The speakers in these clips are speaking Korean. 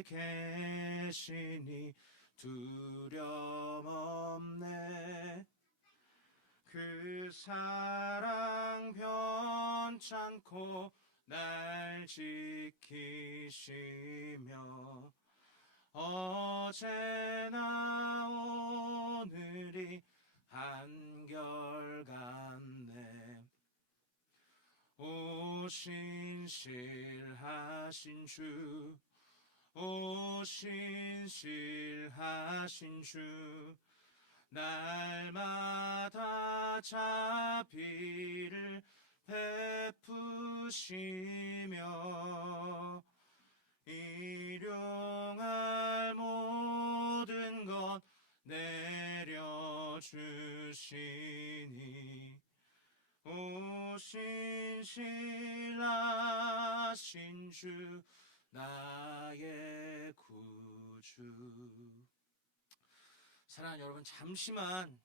함께 계시니 두려움 없네. 그 사랑 변찮고 날 지키시며 어제나 오늘이 한결같네. 오 신실하신 주, 오 신실하신 주, 날마다 자비를 베푸시며 일용할 모든 것 내려주시니 오 신실하신 주 나의 구주. 사랑하는 여러분, 잠시만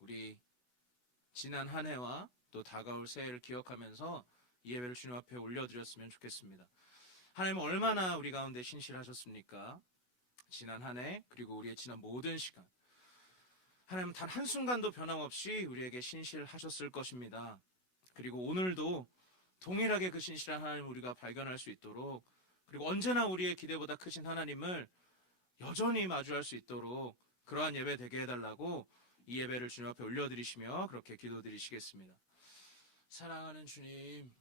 우리 지난 한 해와 또 다가올 새해를 기억하면서 이 예배를 주님 앞에 올려드렸으면 좋겠습니다. 하나님은 얼마나 우리 가운데 신실하셨습니까? 지난 한 해 그리고 우리의 지난 모든 시간, 하나님은 단 한순간도 변함없이 우리에게 신실하셨을 것입니다. 그리고 오늘도 동일하게 그 신실한 하나님을 우리가 발견할 수 있도록, 그리고 언제나 우리의 기대보다 크신 하나님을 여전히 마주할 수 있도록 그러한 예배 되게 해달라고 이 예배를 주님 앞에 올려드리시며 그렇게 기도드리시겠습니다. 사랑하는 주님,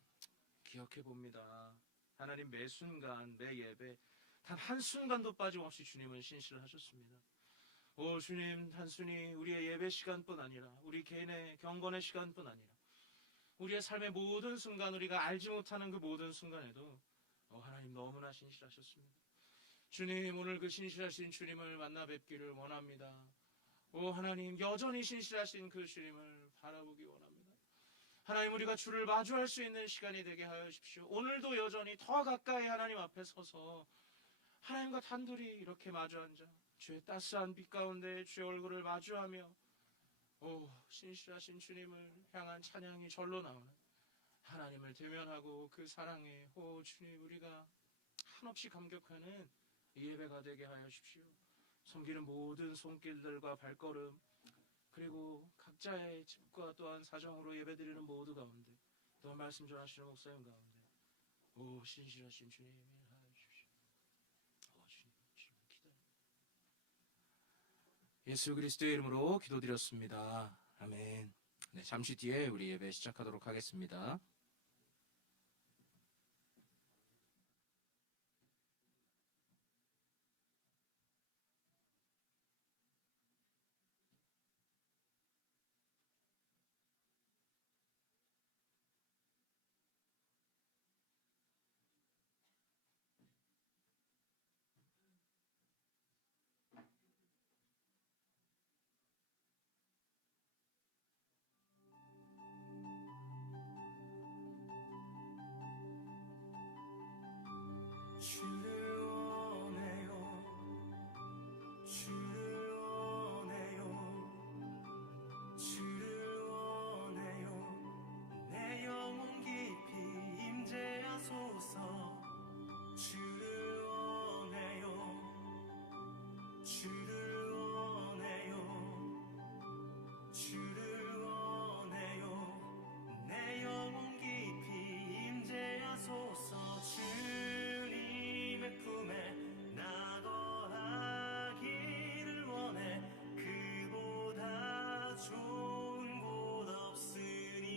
기억해 봅니다. 하나님, 매 순간 매 예배 단 한순간도 빠짐없이 주님은 신실하셨습니다. 오 주님, 단순히 우리의 예배 시간뿐 아니라 우리 개인의 경건의 시간뿐 아니라 우리의 삶의 모든 순간, 우리가 알지 못하는 그 모든 순간에도 하나님 너무나 신실하셨습니다. 주님, 오늘 그 신실하신 주님을 만나 뵙기를 원합니다. 오 하나님, 여전히 신실하신 그 주님을 바라보기 원합니다. 하나님, 우리가 주를 마주할 수 있는 시간이 되게 하여 주십시오. 오늘도 여전히 더 가까이 하나님 앞에 서서 하나님과 단둘이 이렇게 마주 앉아 주의 따스한 빛 가운데 주의 얼굴을 마주하며 오 신실하신 주님을 향한 찬양이 절로 나오는 하나님을 대면하고 그 사랑에 오 주님, 우리가 한없이 감격하는 이 예배가 되게 하여 주십시오. 섬기는 모든 손길들과 발걸음, 그리고 각자의 집과 또한 사정으로 예배드리는 모두 가운데, 또한 말씀 전하시는 목사님 가운데 오 신실하신 주님 일하여 주십시오. 오 주님 기도합니다. 예수 그리스도의 이름으로 기도드렸습니다. 아멘. 네, 잠시 뒤에 우리 예배 시작하도록 하겠습니다. 주를 원해요, 주를 원해요, 주를 원해요. 내 영혼 깊이 임재하소서. 주를 원해요, 주를 원해요, 주를 원해요. 내 영혼 깊이 임재하소서. 주님의 품에 나 거하기를 원해. 그보다 좋은 곳 없으니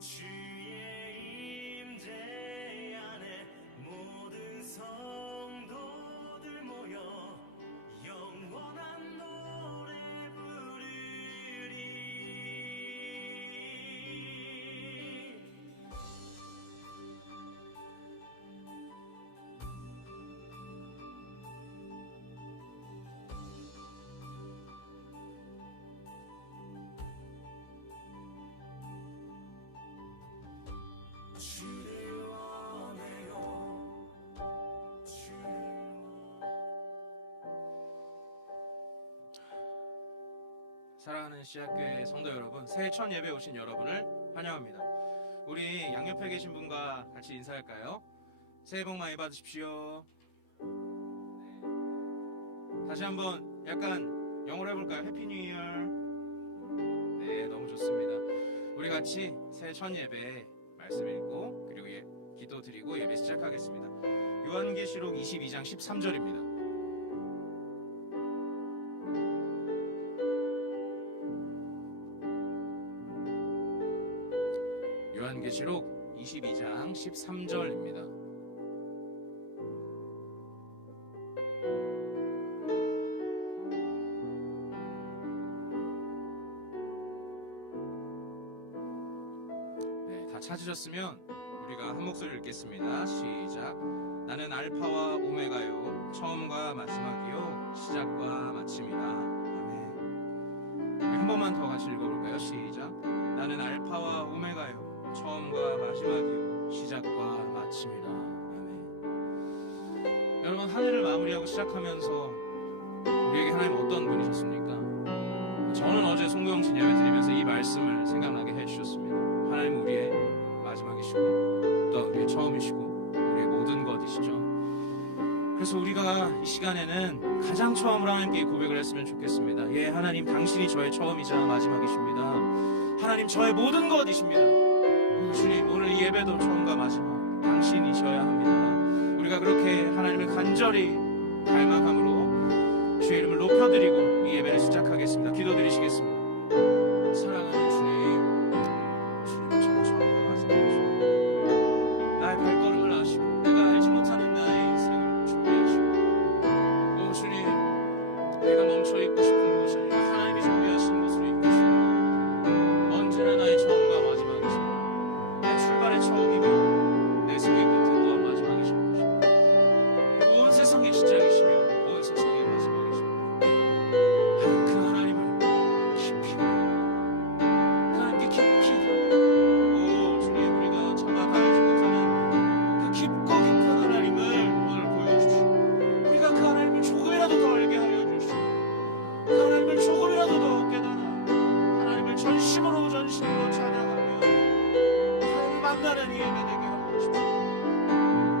주의 임재 안에 모든 성도들 모여 영원한 노래 부르리. 주를 원해요, 주를 사랑하는 씨앗교회 성도 여러분, 새해 첫 예배 오신 여러분을 환영합니다. 우리 양옆에 계신 분과 같이 인사할까요? 새해 복 많이 받으십시오. 네. 다시 한번 약간 영어로 해볼까요? 해피 뉴 이어. 네, 너무 좋습니다. 우리 같이 새해 첫 예배 말씀 읽고 그리고 기도 드리고 예배 시작하겠습니다. 요한계시록 22장 13절입니다. 요한계시록 22장 13절입니다. 네, 다 찾으셨으면 우리가 한 목소리 읽겠습니다. 시작. 나는 알파와 오메가요, 처음과 마지막이요, 시작과 마침이라. 아멘. 우리 한 번만 더 같이 읽어볼까요? 시작. 나는 알파와 오메가요, 처음과 마지막이요, 시작과 마침이라. 아멘. 여러분, 한 해를 마무리하고 시작하면서 우리에게 하나님 어떤 분이셨습니까? 저는 어제 송구영신 예배 드리면서 이 말씀을 생각나게 해주셨습니다. 하나님 우리의 마지막이시고 또 우리의 처음이시고 우리의 모든 것이시죠. 그래서 우리가 이 시간에는 가장 처음으로 하나님께 고백을 했으면 좋겠습니다. 예, 하나님 당신이 저의 처음이자 마지막이십니다. 하나님 저의 모든 것이십니다. 주님, 오늘 이 예배도 처음과 마지막 당신이셔야 합니다. 우리가 그렇게 하나님을 간절히 갈망함으로 주의 이름을 높여드리고 이 예배를 시작하겠습니다. 기도드리시겠습니다. 사랑하는 주님, 저의 처음과 마지막이십니다. 나의 발걸음을 아시고 내가 알지 못하는 나의 인생을 준비하시고, 오 주님, 내가 멈춰있고 싶은 곳이 아니라 하나님이 준비하신 곳으로 이끄시고, 언제나 나의 처음과 마지막이시고 내 출발의 처음이며 내 생의 끝에 또한 마지막이신 것이고 온 세상의 시작이시며 온 세상의 마지막이시고, 하나님 그 하나님을 깊이 하나님께 깊이, 오 주님, 우리가 차마 알지 못하는 그 깊고 깊은 하나님을 오늘 보여주시고, 우리가 그 하나님을 조금이라도 더 알게 하여 주시고, 그 하나님을 조금이라도 더 깨달아 하나님을 전심으로 찬양하며 하나님 만나는 이 예배 되게 하여 주십시오.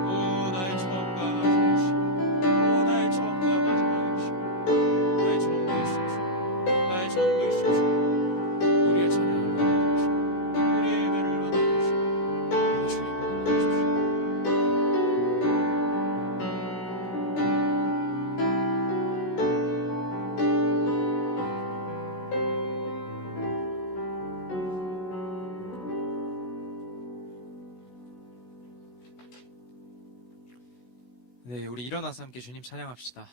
오 나의 처음과 마지막이시오, 오 나의 처음과 마지막이시오, 나의 전부이십시오, 나의 전부이십시오. 우리의 찬양을 받아주시고 우리의 예배를 받아주시고 우리 주님 받아주십시오. 네, 우리 일어나서 함께 주님 찬양합시다.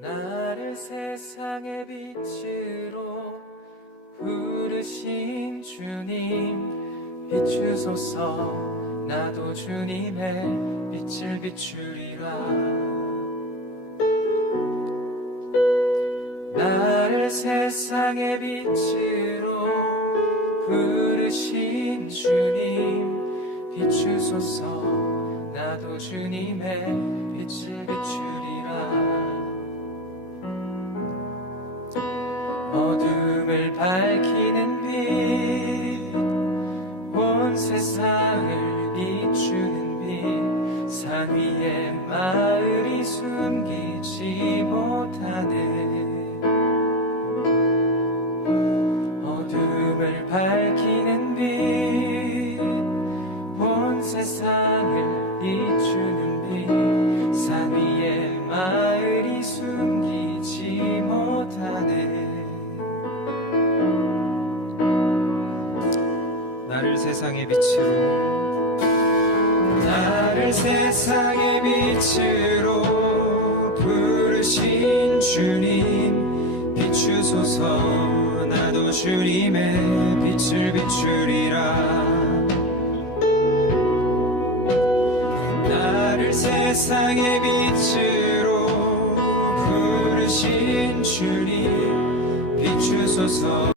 나를 세상의 빛으로 부르신 주님, 비추소서. 나도 주님의 빛을 비추리라. 나를 세상의 빛으로 부르신 주님, 비추소서. 나도 주님의 빛을 비추리라. 어둠을 밝히는 빛, 온 세상을 비추는 빛, 산 위에 마을이 숨기지 못하네. 어둠을 밝히는 빛, 온 세상을 비추는 빛, 산 위에 마을이 숨기지 못하네. 나를 세상의 빛으로, 나를 세상의 빛으로 부르신 주님, 비추소서. 나도 주님의 빛을 비추리라. 나를 세상의 빛으로 부르신 주님, 비추소서.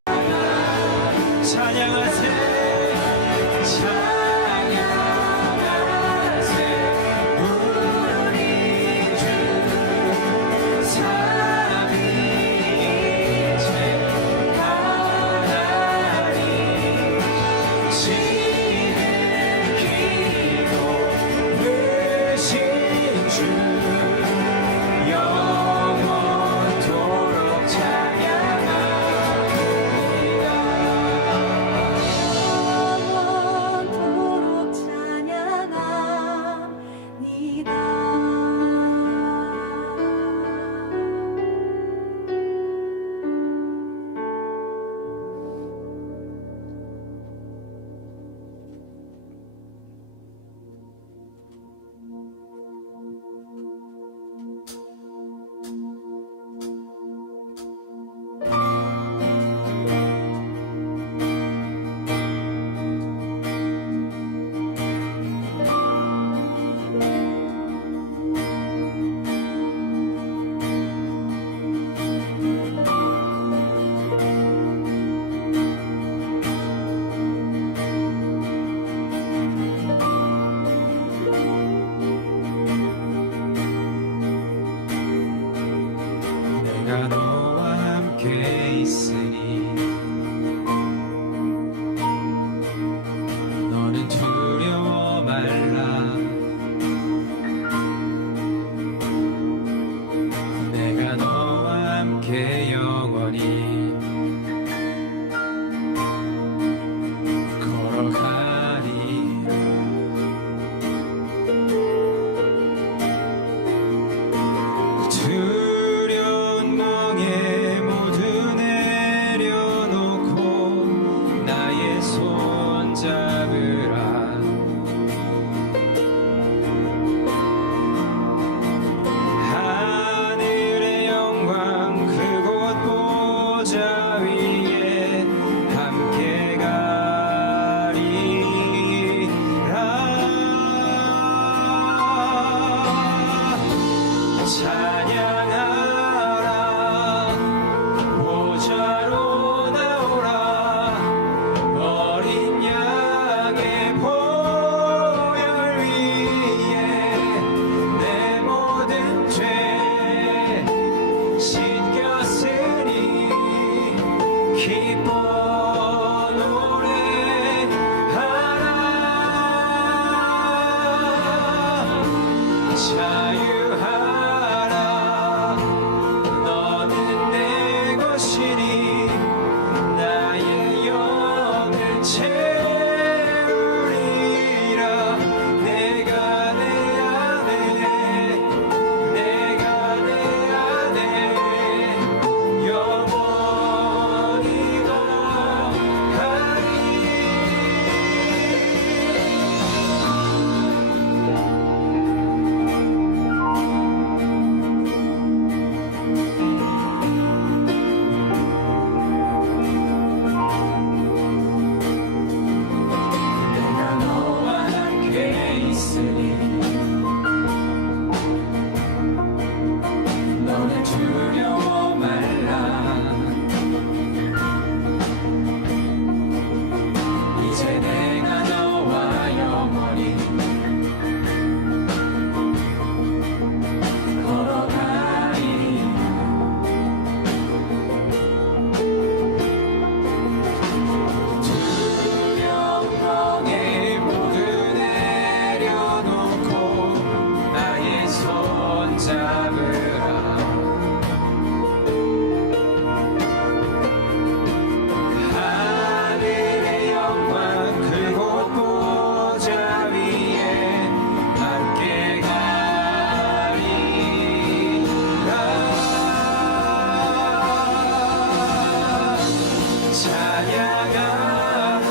양하라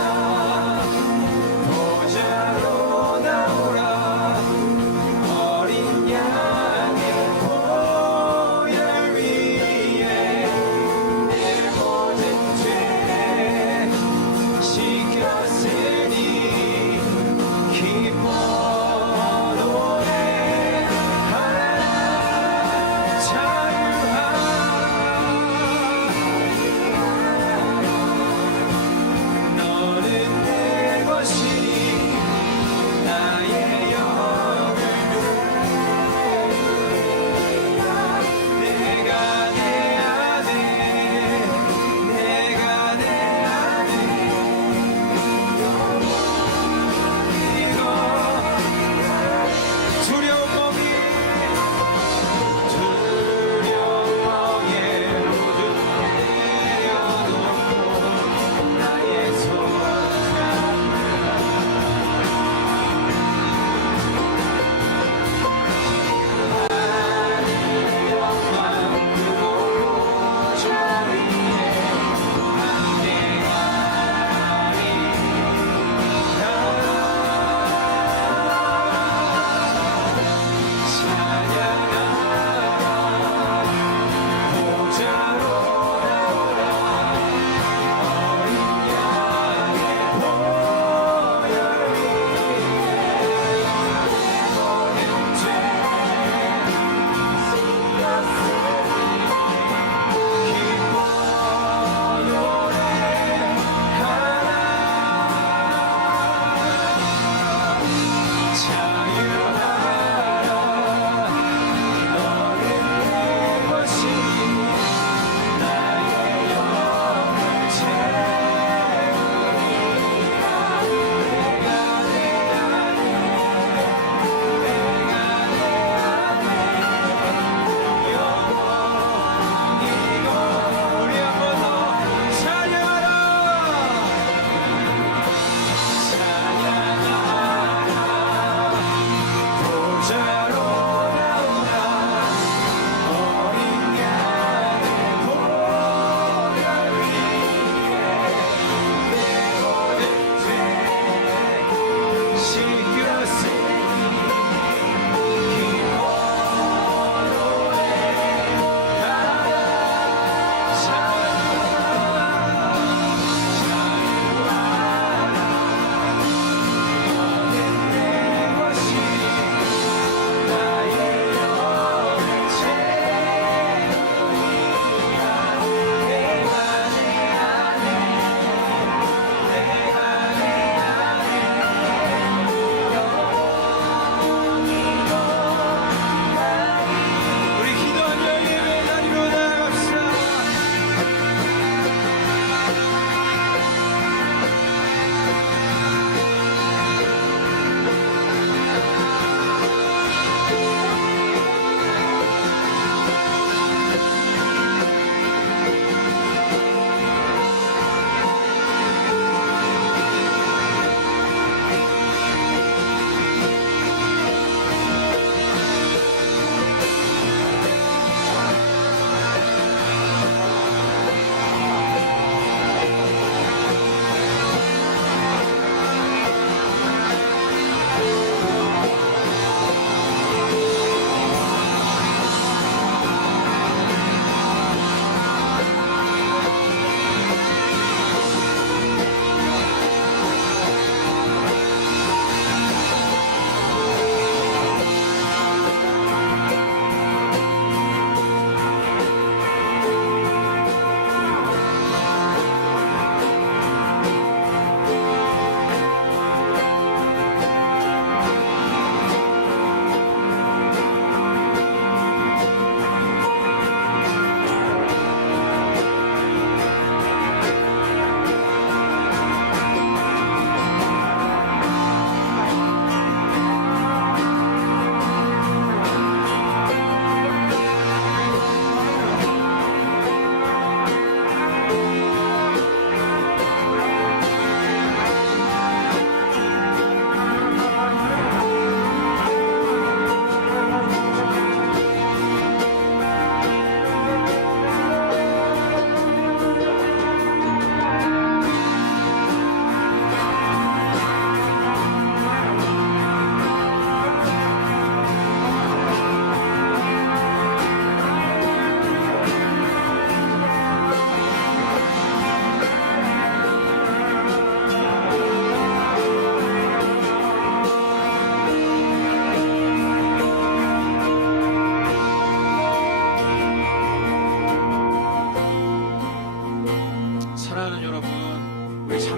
보좌로 나오라 어린 양의 보혈 위에 내 모든 죄 씻겼으니 기뻐 노래하라 자유하라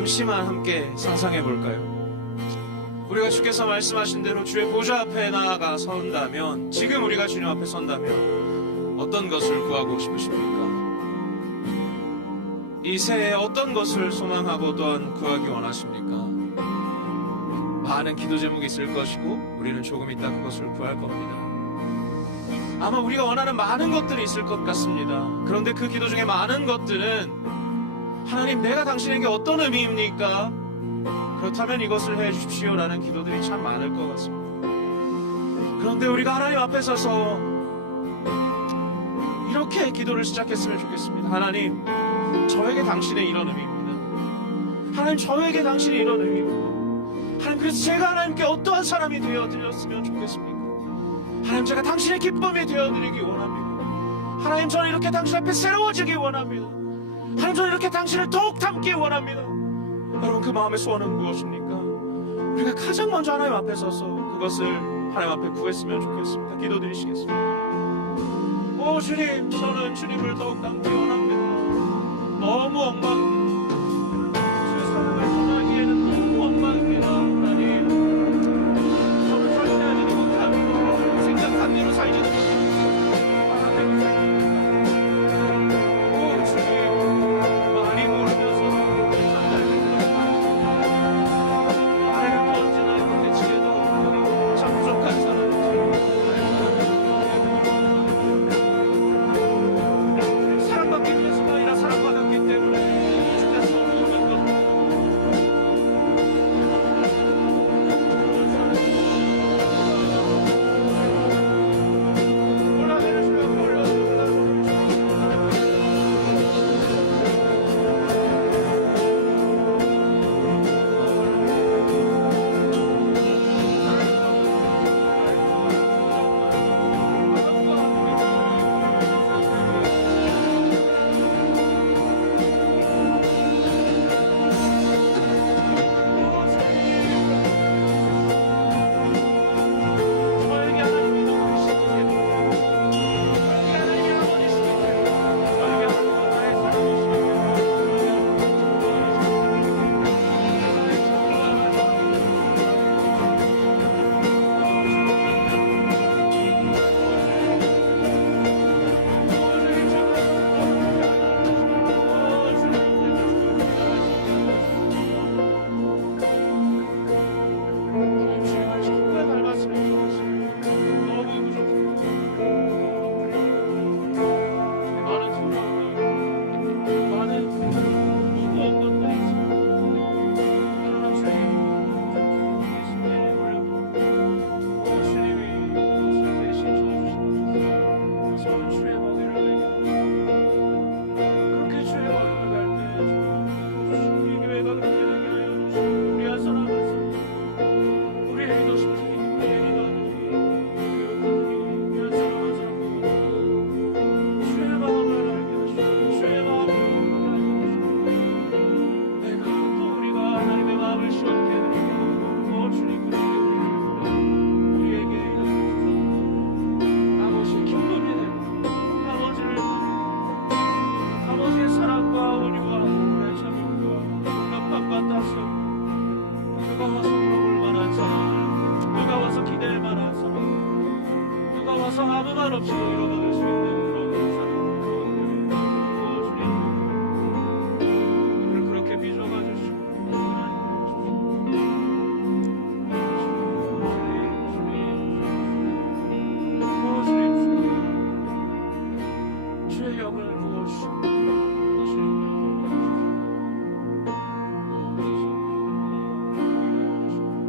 잠시만 함께 상상해 볼까요? 우리가 주께서 말씀하신 대로 주의 보좌 앞에 나아가 선다면, 지금 우리가 주님 앞에 선다면 어떤 것을 구하고 싶으십니까? 이 새해에 어떤 것을 소망하고 또한 구하기 원하십니까? 많은 기도 제목이 있을 것이고 우리는 조금 있다 그것을 구할 겁니다. 아마 우리가 원하는 많은 것들이 있을 것 같습니다. 그런데 그 기도 중에 많은 것들은 하나님, 내가 당신에게 어떤 의미입니까? 그렇다면 이것을 해 주십시오 라는 기도들이 참 많을 것 같습니다. 그런데 우리가 하나님 앞에 서서 이렇게 기도를 시작했으면 좋겠습니다. 하나님, 저에게 당신의 이런 의미입니다. 하나님, 저에게 당신이 이런 의미입니다. 하나님, 그래서 제가 하나님께 어떠한 사람이 되어드렸으면 좋겠습니까? 하나님, 제가 당신의 기쁨이 되어드리기 원합니다. 하나님, 저는 이렇게 당신 앞에 새로워지기 원합니다. 하나님, 저는 이렇게 당신을 더욱 닮기 원합니다. 여러분, 그 마음의 소원은 무엇입니까? 우리가 가장 먼저 하나님 앞에 서서 그것을 하나님 앞에 구했으면 좋겠습니다. 기도드리시겠습니다. 오 주님, 저는 주님을 더욱 닮기 원합니다. 너무 엉망입니다. 주의 사랑을 전하기에는 너무 엉망입니다. 하나님, 저는 절대하지 못합니다. 생각한 대로 살지도 못합니다. 바람대로 살지 못합니다. 오 주님, 많이 모르면서 나를 던지나 곁에 참 부족한 사람이지. 사랑받기 위해서가 아니라 사랑받았기 때문에 주께서 모든 것 올라내려주며 올라내려주며 저에게 하나님이 너무하시기 때문에, 저에게 하나님이 아버지시기 때문에, 저에게 하나님이 나의 사랑이시기 주님을 정말 닮았으면 좋겠습니다. 너무 부족합니다. 많은 소망과 많은 무거운 것들이 있습니다. 그러나 주님, 예수님의 올려드립니다. 주님이 그것을 대신 져주시옵소서. 저는 주의 머리를 내게 그렇게 주의 걸음을 갈 때 주님, 이 교회가 그렇게 되게 하여 주시고, 우리 한 사람 한 사람, 우리의 리더십들이, 우리의 리더들이, 교육들이 한 사람 한 사람 보고 주의 마음을 알게 하시고, 주의 마음을 알게 하시고, 내가 또 우리가 하나님의 마음을 시원케 해드리게 하고, 주님, 우리에게 이루어주소서. 아버지의 기쁨이 되고, 아버지의 사랑과 온유와 오래 참음과 용납함과 따스함, 누가 와서 물어볼 만한 사람, 누가 와서 기댈 만한 사람, 누가 와서 아무 말 없이 잃어버릴 수 있는 그런 사람. 오 주님, 우리를 그렇게 빚어가 주시고 주의 영을 부어주시고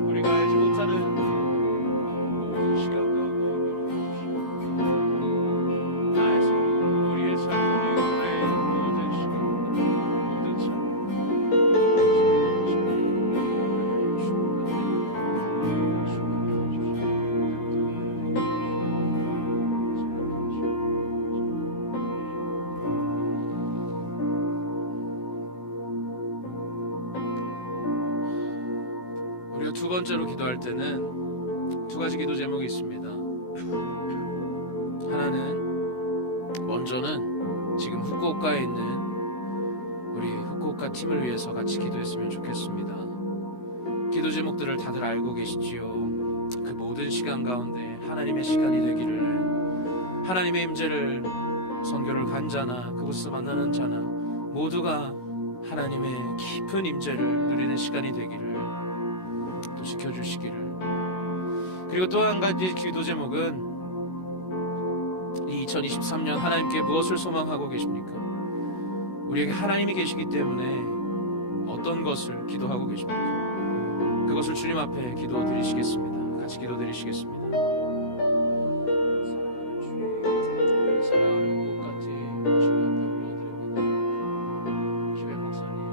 우리가 알지 못하는 모든 시간과 나의 삶, 우리의 삶, 우리의 모든 시간, 모든 삶, 우리가 두 번째로 기도할 때는 두 가지 기도 제목이 있습니다. 하나는, 먼저는 지금 후쿠오카에 있는 우리 후쿠오카 목과 팀을 위해서 같이 기도했으면 좋겠습니다. 기도 제목들을 다들 알고 계시지요. 그 모든 시간 가운데 하나님의 시간이 되기를, 하나님의 임재를, 선교를 간 자나 그곳에서 만나는 자나 모두가 하나님의 깊은 임재를 누리는 시간이 되기를 또 지켜주시기를. 그리고 또 한 가지 기도 제목은 이 2023년 하나님께 무엇을 소망하고 계십니까? 우리에게 하나님이 계시기 때문에 어떤 것을 기도하고 계십니까? 그것을 주님 앞에 기도 드리시겠습니다. 같이 기도 드리시겠습니다. 사랑하는 주님, 사랑하는 것 같이 주님 앞에 올려드립니다. 기회 목사님,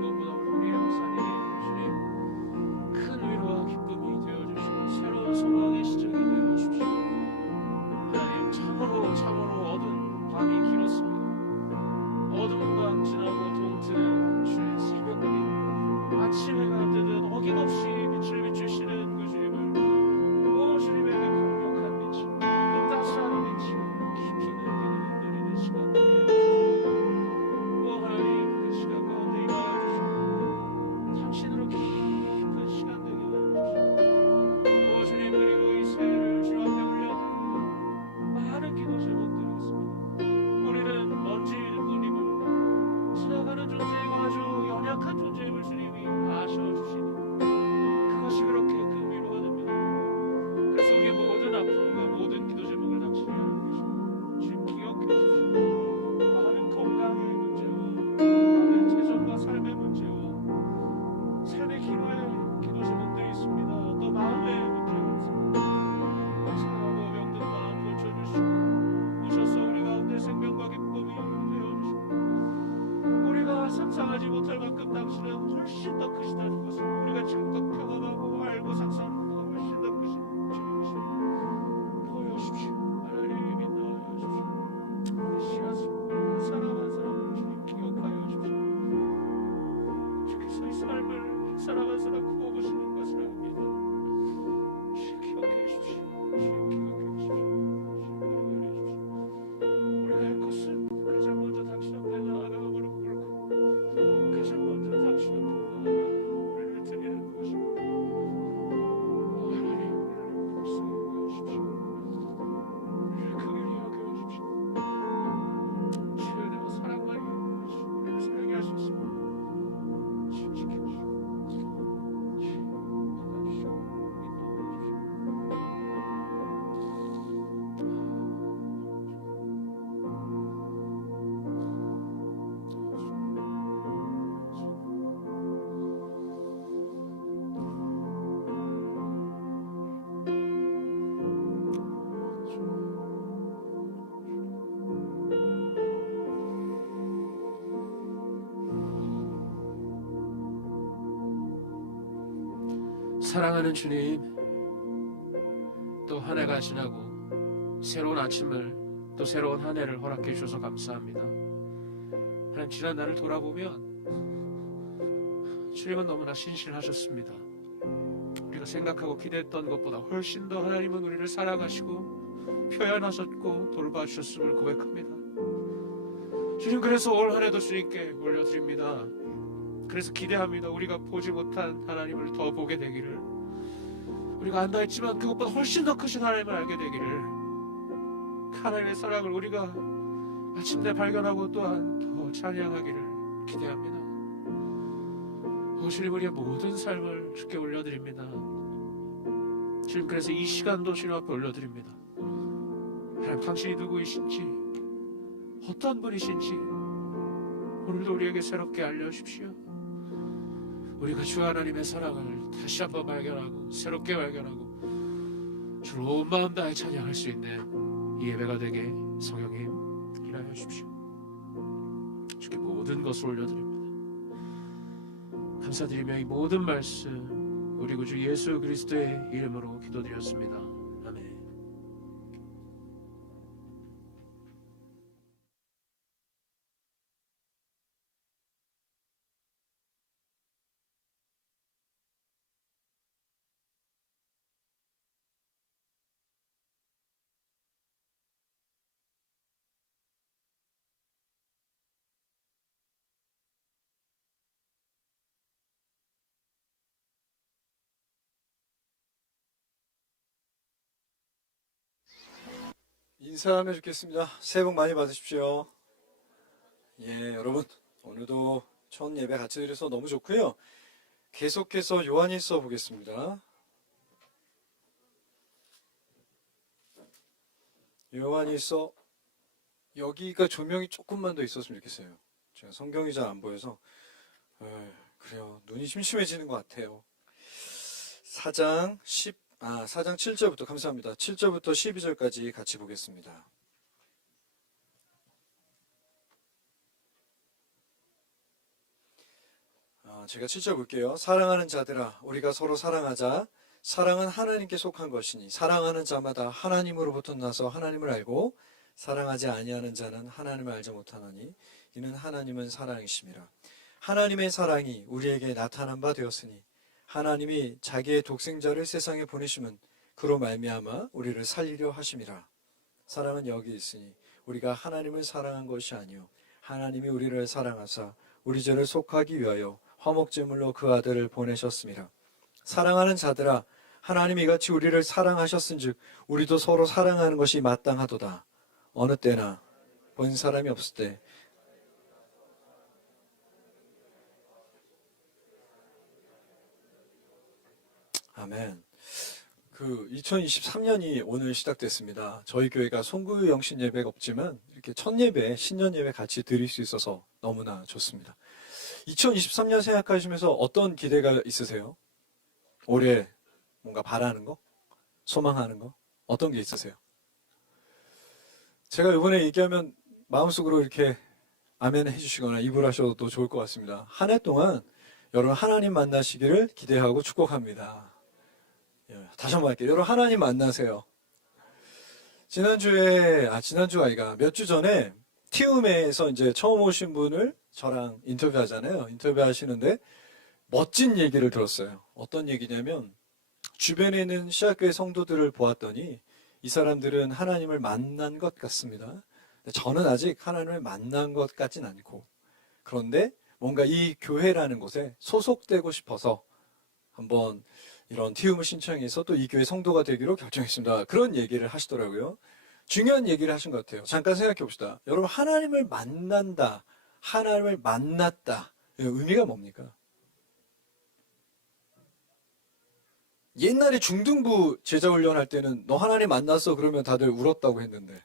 무엇보다 우리 목사님, 주님 큰 위로와 기쁨이 되어주시고 새로운 소망의 시작이 되어주십시오. 하나님, 참으로 어두운 밤이 길었습니다. 어두운 밤 지나고 동트는 주의 새벽이 아침 해가 뜨듯 어김없이 빛을 비추시는 그 주님을, 오 주님의 그 강력한 빛이, 그 따스한 빛이 깊이 느끼는 시간 되게 해주시고, 오 하나님, 그 시간 가운데 임하여 주시고 당신으로 깊은 시간 되게 하여 주시고, 오 주님, 그리고 이 새해를 주 앞에 올려드립니다. 많은 기도 제목들이 있습니다. 우리는 먼지일 뿐임을, 지나가는 존재이고 아주 연약한 존재임을 주님이 아셔주시니 그것이 그렇게 큰 위로가 됩니다. 그래서 우리의 모든 아픔과 모든 기도 제목을 당신이 알고 계시고 주님 기억해 주십시오. 많은 건강의 문제와 많은 재정과 삶의 문제와 삶의 기로에 기도 제목들이 있습니다. 또 마음의 문제가 있습니다. 사랑하고 병든 마음 고쳐주시고 오셔서 우리 가운데 생명과 기쁨이 되어주시고, 우리가 상상하지 못할 만큼 당신은 훨씬 더 크시다는 것을 우리가 지금껏 경험하고 알고 상상하는 것보다 훨씬 더 크신 주님이십니다. 보여주십시오. 하나님 인도하여 주십시오. 우리 씨앗을 사람 한 사람을 주님 기억하여 주십시오. 주께서 이 삶을 사람 한 사람 구워보시는 것을 압니다. 주님 기억해 주십시오. 주님 기억해 주십시오. 주님 기억해 주십시오. 우리가 할 것은 가장 먼저 당신 앞에 나아가 무릎 꿇고 가장 먼저 당신 앞에 나아가 우리를 드리는 것입니다. 오 하나님, 우리를 불쌍히 여겨주십시오. 우리를 긍휼히 여겨주십시오. 주의 은혜와 사랑만이 우리를 살게 하셨습니다. 주님 지켜주시고 주님 받아주시고 인도해주시고. 사랑하는 주님, 또 한 해가 지나고 새로운 아침을, 또 새로운 한 해를 허락해 주셔서 감사합니다. 하나님, 지난 날을 돌아보면 주님은 너무나 신실하셨습니다. 우리가 생각하고 기대했던 것보다 훨씬 더 하나님은 우리를 사랑하시고 표현하셨고 돌봐주셨음을 고백합니다. 주님, 그래서 올 한 해도 주님께 올려드립니다. 그래서 기대합니다. 우리가 보지 못한 하나님을 더 보게 되기를, 우리가 안다 했지만 그것보다 훨씬 더 크신 하나님을 알게 되기를, 하나님의 사랑을 우리가 마침내 발견하고 또한 더 찬양하기를 기대합니다. 오 주님, 우리의 모든 삶을 주께 올려드립니다. 주님, 그래서 이 시간도 주님 앞에 올려드립니다. 하나님, 당신이 누구이신지, 어떤 분이신지 오늘도 우리에게 새롭게 알려주십시오. 우리가 주 하나님의 사랑을 다시 한번 발견하고 새롭게 발견하고 주를 온 마음 다해 찬양할 수 있는 이 예배가 되게 성령님 일하여 주십시오. 주께 모든 것을 올려드립니다. 감사드리며 이 모든 말씀 우리 구주 예수 그리스도의 이름으로 기도드렸습니다. 인사하면 좋겠습니다. 새해 복 많이 받으십시오. 예, 여러분 오늘도 첫 예배 같이 드려서 너무 좋고요. 계속해서 요한일서 보겠습니다. 요한일서 여기가 조명이 조금만 더 있었으면 좋겠어요. 제가 성경이 잘 안 보여서 그래요. 눈이 심심해지는 것 같아요. 4장 7절부터 감사합니다. 7절부터 12절까지 같이 보겠습니다. 제가 7절 볼게요. 사랑하는 자들아, 우리가 서로 사랑하자. 사랑은 하나님께 속한 것이니 사랑하는 자마다 하나님으로부터 나서 하나님을 알고 사랑하지 아니하는 자는 하나님을 알지 못하나니 이는 하나님은 사랑이심이라. 하나님의 사랑이 우리에게 나타난 바 되었으니 하나님이 자기의 독생자를 세상에 보내심은 그로 말미암아 우리를 살리려 하심이라. 사랑은 여기 있으니 우리가 하나님을 사랑한 것이 아니요 하나님이 우리를 사랑하사 우리 죄를 속하기 위하여 화목제물로 그 아들을 보내셨습니다. 사랑하는 자들아, 하나님이 이같이 우리를 사랑하셨은즉 우리도 서로 사랑하는 것이 마땅하도다. 어느 때나 본 사람이 없을 때 아멘. 2023년이 오늘 시작됐습니다. 저희 교회가 송구 영신 예배가 없지만 이렇게 첫 예배, 신년 예배 같이 드릴 수 있어서 너무나 좋습니다. 2023년 생각하시면서 어떤 기대가 있으세요? 올해 뭔가 바라는 거? 소망하는 거? 어떤 게 있으세요? 제가 이번에 얘기하면 마음속으로 이렇게 아멘 해주시거나 입을 하셔도 좋을 것 같습니다. 한 해 동안 여러분 하나님 만나시기를 기대하고 축복합니다. 다시 한번 할게요. 여러분 하나님 만나세요. 지난주가 아니라 몇 주 전에 티움에서 이제 처음 오신 분을 저랑 인터뷰하잖아요. 인터뷰하시는데 멋진 얘기를 들었어요. 어떤 얘기냐면 주변에 있는 시학교회 성도들을 보았더니 이 사람들은 하나님을 만난 것 같습니다. 저는 아직 하나님을 만난 것 같진 않고 그런데 뭔가 이 교회라는 곳에 소속되고 싶어서 한번 이런 티움을 신청해서 또 이 교회 성도가 되기로 결정했습니다. 그런 얘기를 하시더라고요. 중요한 얘기를 하신 것 같아요. 잠깐 생각해 봅시다. 여러분 하나님을 만난다, 하나님을 만났다. 의미가 뭡니까? 옛날에 중등부 제자훈련 할 때는 너 하나님 만났어 그러면 다들 울었다고 했는데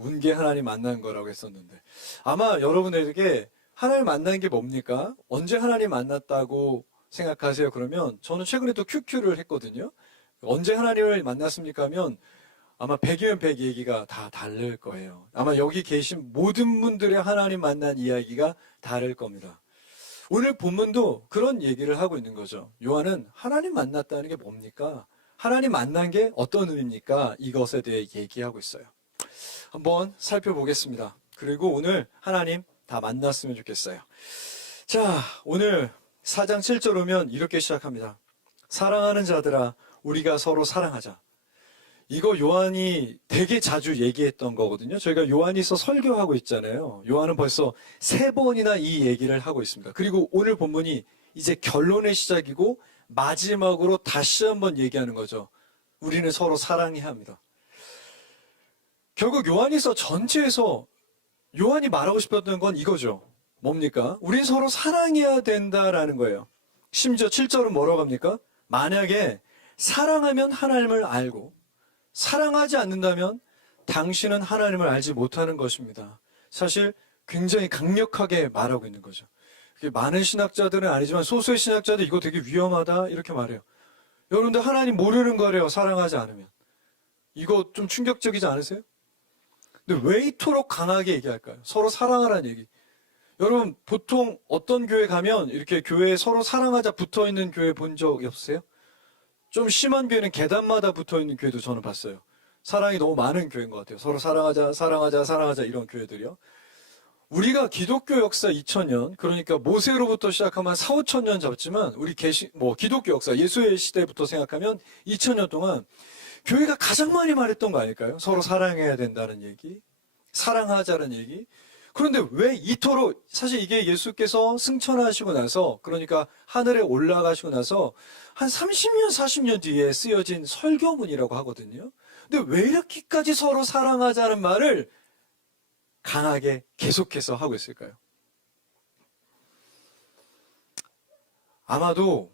운 게 하나님 만난 거라고 했었는데 아마 여러분에게 하나님 만난 게 뭡니까? 언제 하나님 만났다고 생각하세요? 그러면 저는 최근에 또 QQ를 했거든요. 언제 하나님을 만났습니까? 하면 아마 100이면 100 얘기가 다 다를 거예요. 아마 여기 계신 모든 분들의 하나님 만난 이야기가 다를 겁니다. 오늘 본문도 그런 얘기를 하고 있는 거죠. 요한은 하나님 만났다는 게 뭡니까? 하나님 만난 게 어떤 의미입니까? 이것에 대해 얘기하고 있어요. 한번 살펴보겠습니다. 그리고 오늘 하나님 다 만났으면 좋겠어요. 자, 오늘 4장 7절 오면 이렇게 시작합니다. 사랑하는 자들아, 우리가 서로 사랑하자. 이거 요한이 되게 자주 얘기했던 거거든요. 저희가 요한일서 설교하고 있잖아요. 요한은 벌써 3번이나 이 얘기를 하고 있습니다. 그리고 오늘 본문이 이제 결론의 시작이고 마지막으로 다시 한번 얘기하는 거죠. 우리는 서로 사랑해야 합니다. 결국 요한일서 전체에서 요한이 말하고 싶었던 건 이거죠. 뭡니까? 우린 서로 사랑해야 된다라는 거예요. 심지어 7절은 뭐라고 합니까? 만약에 사랑하면 하나님을 알고 사랑하지 않는다면 당신은 하나님을 알지 못하는 것입니다. 사실 굉장히 강력하게 말하고 있는 거죠. 많은 신학자들은 아니지만 소수의 신학자들 이거 되게 위험하다 이렇게 말해요. 여러분들 하나님 모르는 거래요. 사랑하지 않으면. 이거 좀 충격적이지 않으세요? 근데 왜 이토록 강하게 얘기할까요? 서로 사랑하라는 얘기. 여러분 보통 어떤 교회 가면 이렇게 교회에 서로 사랑하자 붙어있는 교회 본 적 없으세요? 좀 심한 교회는 계단마다 붙어있는 교회도 저는 봤어요. 사랑이 너무 많은 교회인 것 같아요. 서로 사랑하자, 사랑하자, 사랑하자 이런 교회들이요. 우리가 기독교 역사 2000년, 그러니까 모세로부터 시작하면 4, 5천 년 잡지만 우리 기독교 역사, 예수의 시대부터 생각하면 2000년 동안 교회가 가장 많이 말했던 거 아닐까요? 서로 사랑해야 된다는 얘기, 사랑하자는 얘기. 그런데 왜 이토록, 사실 이게 예수께서 승천하시고 나서, 그러니까 하늘에 올라가시고 나서 한 30년, 40년 뒤에 쓰여진 설교문이라고 하거든요. 근데 왜 이렇게까지 서로 사랑하자는 말을 강하게 계속해서 하고 있을까요? 아마도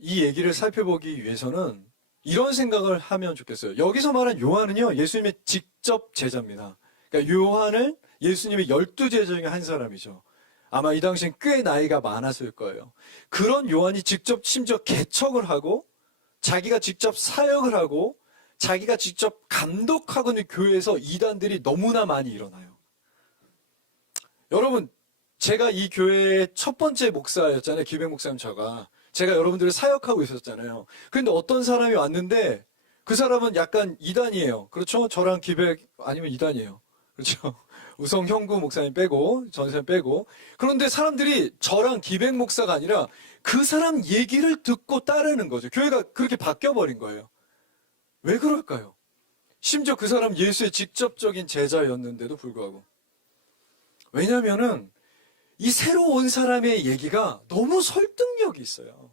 이 얘기를 살펴보기 위해서는 이런 생각을 하면 좋겠어요. 여기서 말한 요한은요, 예수님의 직접 제자입니다. 그러니까 요한은 예수님의 12제자 중에 한 사람이죠. 아마 이 당시엔 꽤 나이가 많았을 거예요. 그런 요한이 직접 심지어 개척을 하고 자기가 직접 사역을 하고 자기가 직접 감독하고 있는 교회에서 이단들이 너무나 많이 일어나요. 여러분, 제가 이 교회의 첫 번째 목사였잖아요. 기백 목사님 제가 여러분들을 사역하고 있었잖아요. 그런데 어떤 사람이 왔는데 그 사람은 약간 이단이에요. 그렇죠? 저랑 기백 아니면 이단이에요. 그렇죠? 우성 형구 목사님 빼고 전사님 빼고. 그런데 사람들이 저랑 기백 목사가 아니라 그 사람 얘기를 듣고 따르는 거죠. 교회가 그렇게 바뀌어버린 거예요. 왜 그럴까요? 심지어 그 사람 예수의 직접적인 제자였는데도 불구하고. 왜냐면은 이 새로 온 사람의 얘기가 너무 설득력이 있어요.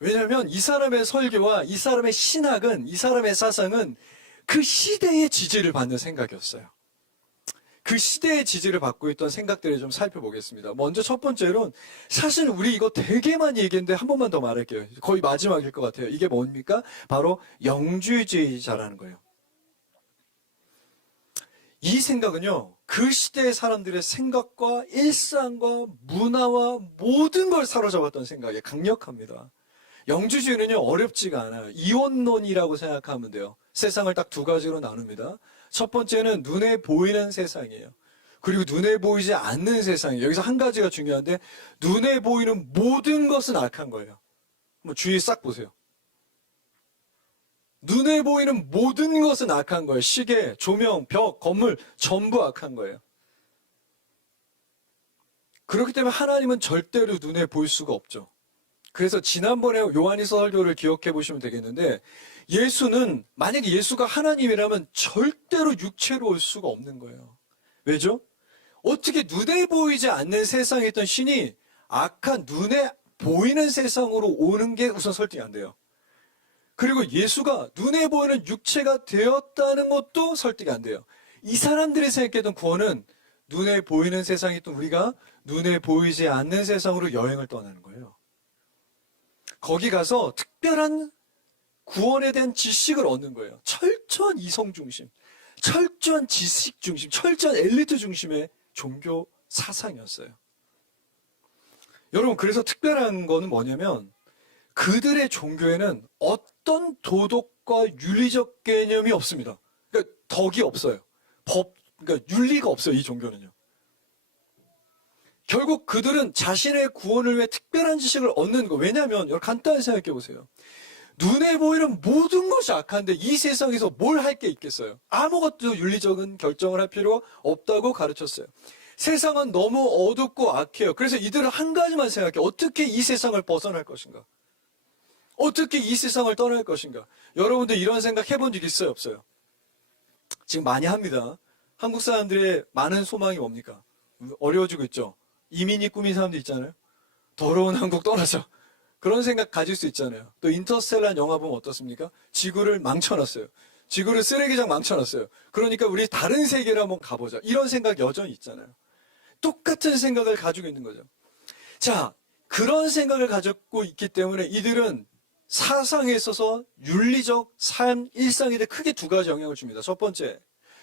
왜냐하면 이 사람의 설교와 이 사람의 신학은, 이 사람의 사상은 그 시대의 지지를 받는 생각이었어요. 그 시대의 지지를 받고 있던 생각들을 좀 살펴보겠습니다. 먼저 첫 번째로는 사실 우리 이거 되게 많이 얘기했는데 한 번만 더 말할게요. 거의 마지막일 것 같아요. 이게 뭡니까? 바로 영주주의자라는 거예요. 이 생각은요, 그 시대의 사람들의 생각과 일상과 문화와 모든 걸 사로잡았던 생각이 강력합니다. 영주주의는요, 어렵지가 않아요. 이원론이라고 생각하면 돼요. 세상을 딱 두 가지로 나눕니다. 첫 번째는 눈에 보이는 세상이에요. 그리고 눈에 보이지 않는 세상이에요. 여기서 한 가지가 중요한데, 눈에 보이는 모든 것은 악한 거예요. 한번 주위에 싹 보세요. 눈에 보이는 모든 것은 악한 거예요. 시계, 조명, 벽, 건물 전부 악한 거예요. 그렇기 때문에 하나님은 절대로 눈에 보일 수가 없죠. 그래서 지난번에 요한일서 설교를 기억해 보시면 되겠는데, 예수는 만약에 예수가 하나님이라면 절대로 육체로 올 수가 없는 거예요. 왜죠? 어떻게 눈에 보이지 않는 세상에 있던 신이 악한 눈에 보이는 세상으로 오는 게 우선 설득이 안 돼요. 그리고 예수가 눈에 보이는 육체가 되었다는 것도 설득이 안 돼요. 이 사람들이 생각했던 구원은 눈에 보이는 세상에 있던 우리가 눈에 보이지 않는 세상으로 여행을 떠나는 거예요. 거기 가서 특별한 구원에 대한 지식을 얻는 거예요. 철저한 이성 중심, 철저한 지식 중심, 철저한 엘리트 중심의 종교 사상이었어요. 여러분, 그래서 특별한 거는 뭐냐면 그들의 종교에는 어떤 도덕과 윤리적 개념이 없습니다. 그러니까 덕이 없어요. 그러니까 윤리가 없어요. 이 종교는요. 결국 그들은 자신의 구원을 위해 특별한 지식을 얻는 거. 왜냐하면 여러분 간단히 생각해 보세요. 눈에 보이는 모든 것이 악한데 이 세상에서 뭘 할 게 있겠어요? 아무것도 윤리적인 결정을 할 필요가 없다고 가르쳤어요. 세상은 너무 어둡고 악해요. 그래서 이들은 한 가지만 생각해요. 어떻게 이 세상을 벗어날 것인가? 어떻게 이 세상을 떠날 것인가? 여러분들 이런 생각 해본 적 있어요? 없어요? 지금 많이 합니다. 한국 사람들의 많은 소망이 뭡니까? 어려워지고 있죠. 이민이 꾸민 사람도 있잖아요. 더러운 한국 떠나서. 그런 생각 가질 수 있잖아요. 또 인터스텔라 영화 보면 어떻습니까? 지구를 망쳐놨어요. 지구를 쓰레기장 망쳐놨어요. 그러니까 우리 다른 세계로 한번 가보자. 이런 생각 여전히 있잖아요. 똑같은 생각을 가지고 있는 거죠. 자, 그런 생각을 가지고 있기 때문에 이들은 사상에 있어서 윤리적 삶, 일상에 대해 크게 두 가지 영향을 줍니다. 첫 번째,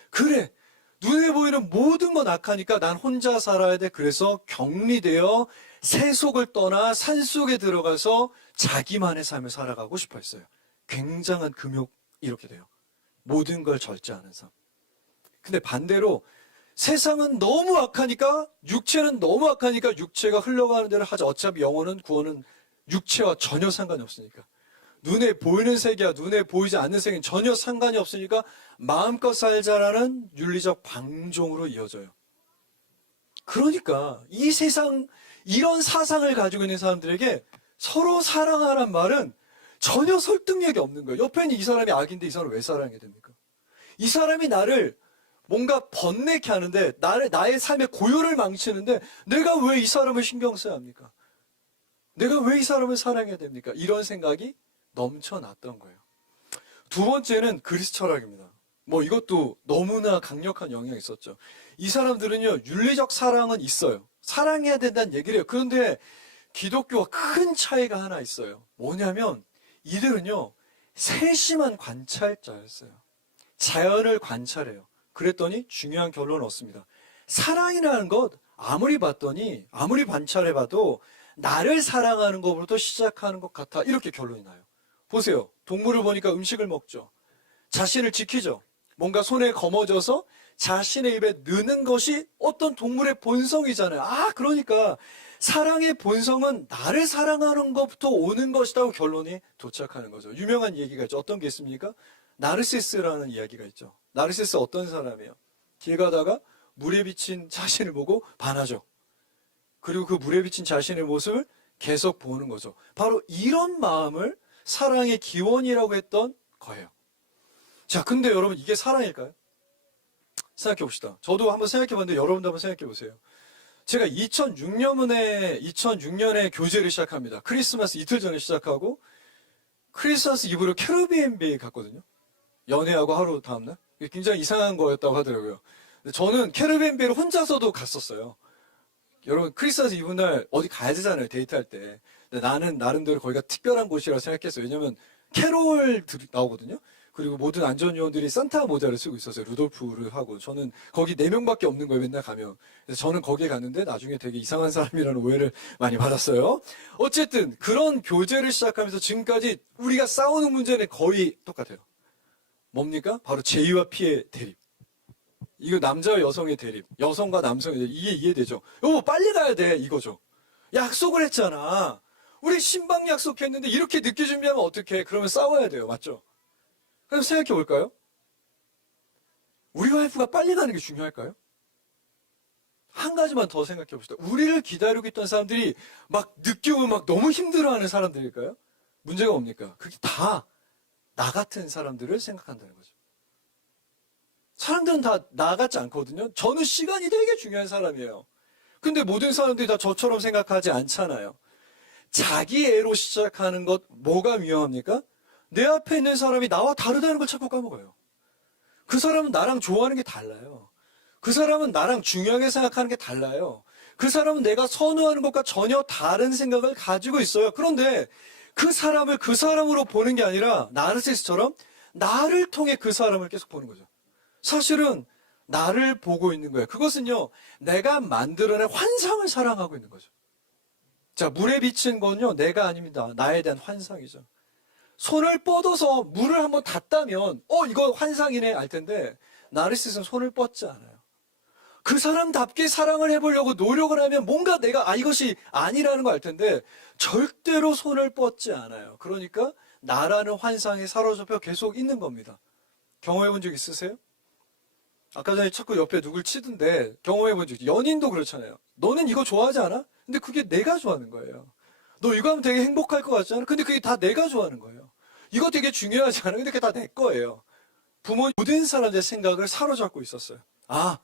그래, 눈에 보이는 모든 건 악하니까 난 혼자 살아야 돼. 그래서 격리되어 세속을 떠나 산속에 들어가서 자기만의 삶을 살아가고 싶어 했어요. 굉장한 금욕 이렇게 돼요. 모든 걸 절제하는 삶. 근데 반대로 세상은 너무 악하니까, 육체는 너무 악하니까 육체가 흘러가는 대로 하자. 어차피 영혼은, 구원은 육체와 전혀 상관이 없으니까. 눈에 보이는 세계와 눈에 보이지 않는 세계는 전혀 상관이 없으니까 마음껏 살자라는 윤리적 방종으로 이어져요. 그러니까 이 세상, 이런 사상을 가지고 있는 사람들에게 서로 사랑하란 말은 전혀 설득력이 없는 거예요. 옆에 있는 이 사람이 악인데 이 사람을 왜 사랑해야 됩니까? 이 사람이 나를 뭔가 번뇌케 하는데, 나의 삶의 고요를 망치는데 내가 왜 이 사람을 신경 써야 합니까? 내가 왜 이 사람을 사랑해야 됩니까? 이런 생각이 넘쳐났던 거예요. 두 번째는 그리스 철학입니다. 뭐 이것도 너무나 강력한 영향이 있었죠. 이 사람들은요, 윤리적 사랑은 있어요. 사랑해야 된다는 얘기를 해요. 그런데 기독교와 큰 차이가 하나 있어요. 뭐냐면 이들은요, 세심한 관찰자였어요. 자연을 관찰해요. 그랬더니 중요한 결론을 얻습니다. 사랑이라는 것 아무리 봤더니, 아무리 관찰해봐도 나를 사랑하는 것부터 시작하는 것 같아. 이렇게 결론이 나요. 보세요. 동물을 보니까 음식을 먹죠. 자신을 지키죠. 뭔가 손에 거머져서 자신의 입에 넣는 것이 어떤 동물의 본성이잖아요. 아, 그러니까 사랑의 본성은 나를 사랑하는 것부터 오는 것이라고 결론이 도착하는 거죠. 유명한 얘기가 있죠. 어떤 게 있습니까? 나르시스라는 이야기가 있죠. 나르시스 어떤 사람이에요? 길 가다가 물에 비친 자신을 보고 반하죠. 그리고 그 물에 비친 자신의 모습을 계속 보는 거죠. 바로 이런 마음을 사랑의 기원이라고 했던 거예요. 자, 근데 여러분, 이게 사랑일까요? 생각해 봅시다. 저도 한번 생각해 봤는데 여러분도 한번 생각해 보세요. 제가 2006년에 교제를 시작합니다. 크리스마스 이틀 전에 시작하고 크리스마스 이브로 캐리비안베이에 갔거든요. 연애하고 하루 다음날. 이게 굉장히 이상한 거였다고 하더라고요. 근데 저는 캐리비안베이를 혼자서도 갔었어요. 여러분, 크리스마스 이브날 어디 가야 되잖아요, 데이트할 때. 근데 나는 나름대로 거기가 특별한 곳이라고 생각했어요. 왜냐면 캐롤 나오거든요. 그리고 모든 안전요원들이 산타 모자를 쓰고 있었어요. 루돌프를 하고. 저는 거기 4명밖에 없는 거예요, 맨날 가면. 그래서 저는 거기에 갔는데 나중에 되게 이상한 사람이라는 오해를 많이 받았어요. 어쨌든 그런 교제를 시작하면서 지금까지 우리가 싸우는 문제는 거의 똑같아요. 뭡니까? 바로 제이와 피의 대립. 이거 남자와 여성의 대립, 여성과 남성의 대립. 이게 이해되죠? 여보, 빨리 가야 돼, 이거죠. 약속을 했잖아. 우리 신방 약속했는데 이렇게 늦게 준비하면 어떡해? 그러면 싸워야 돼요. 맞죠? 그럼 생각해 볼까요? 우리 와이프가 빨리 가는 게 중요할까요? 한 가지만 더 생각해 봅시다. 우리를 기다리고 있던 사람들이 막 늦게 오면 막 너무 힘들어하는 사람들일까요? 문제가 뭡니까? 그게 다 나 같은 사람들을 생각한다는 거죠. 사람들은 다 나 같지 않거든요. 저는 시간이 되게 중요한 사람이에요. 근데 모든 사람들이 다 저처럼 생각하지 않잖아요. 자기 애로 시작하는 것 뭐가 위험합니까? 내 앞에 있는 사람이 나와 다르다는 걸 자꾸 까먹어요. 그 사람은 나랑 좋아하는 게 달라요. 그 사람은 나랑 중요하게 생각하는 게 달라요. 그 사람은 내가 선호하는 것과 전혀 다른 생각을 가지고 있어요. 그런데 그 사람을 그 사람으로 보는 게 아니라 나르시스처럼 나를 통해 그 사람을 계속 보는 거죠. 사실은 나를 보고 있는 거예요. 그것은요, 내가 만들어낸 환상을 사랑하고 있는 거죠. 자, 물에 비친 건요, 내가 아닙니다. 나에 대한 환상이죠. 손을 뻗어서 물을 한번 닿다면 이거 환상이네 알 텐데 나르시스는 손을 뻗지 않아요. 그 사람답게 사랑을 해보려고 노력을 하면 뭔가 내가 이것이 아니라는 거 알 텐데 절대로 손을 뻗지 않아요. 그러니까 나라는 환상에 사로잡혀 계속 있는 겁니다. 경험해 본 적 있으세요? 아까 전에 자꾸 옆에 누굴 치던데 경험해 본 적 있어요. 연인도 그렇잖아요. 너는 이거 좋아하지 않아? 근데 그게 내가 좋아하는 거예요. 너 이거 하면 되게 행복할 것 같지 않아? 근데 그게 다 내가 좋아하는 거예요. 이거 되게 중요하지 않아? 근데 그게 다 내 거예요. 부모 모든 사람들의 생각을 사로잡고 있었어요. 아,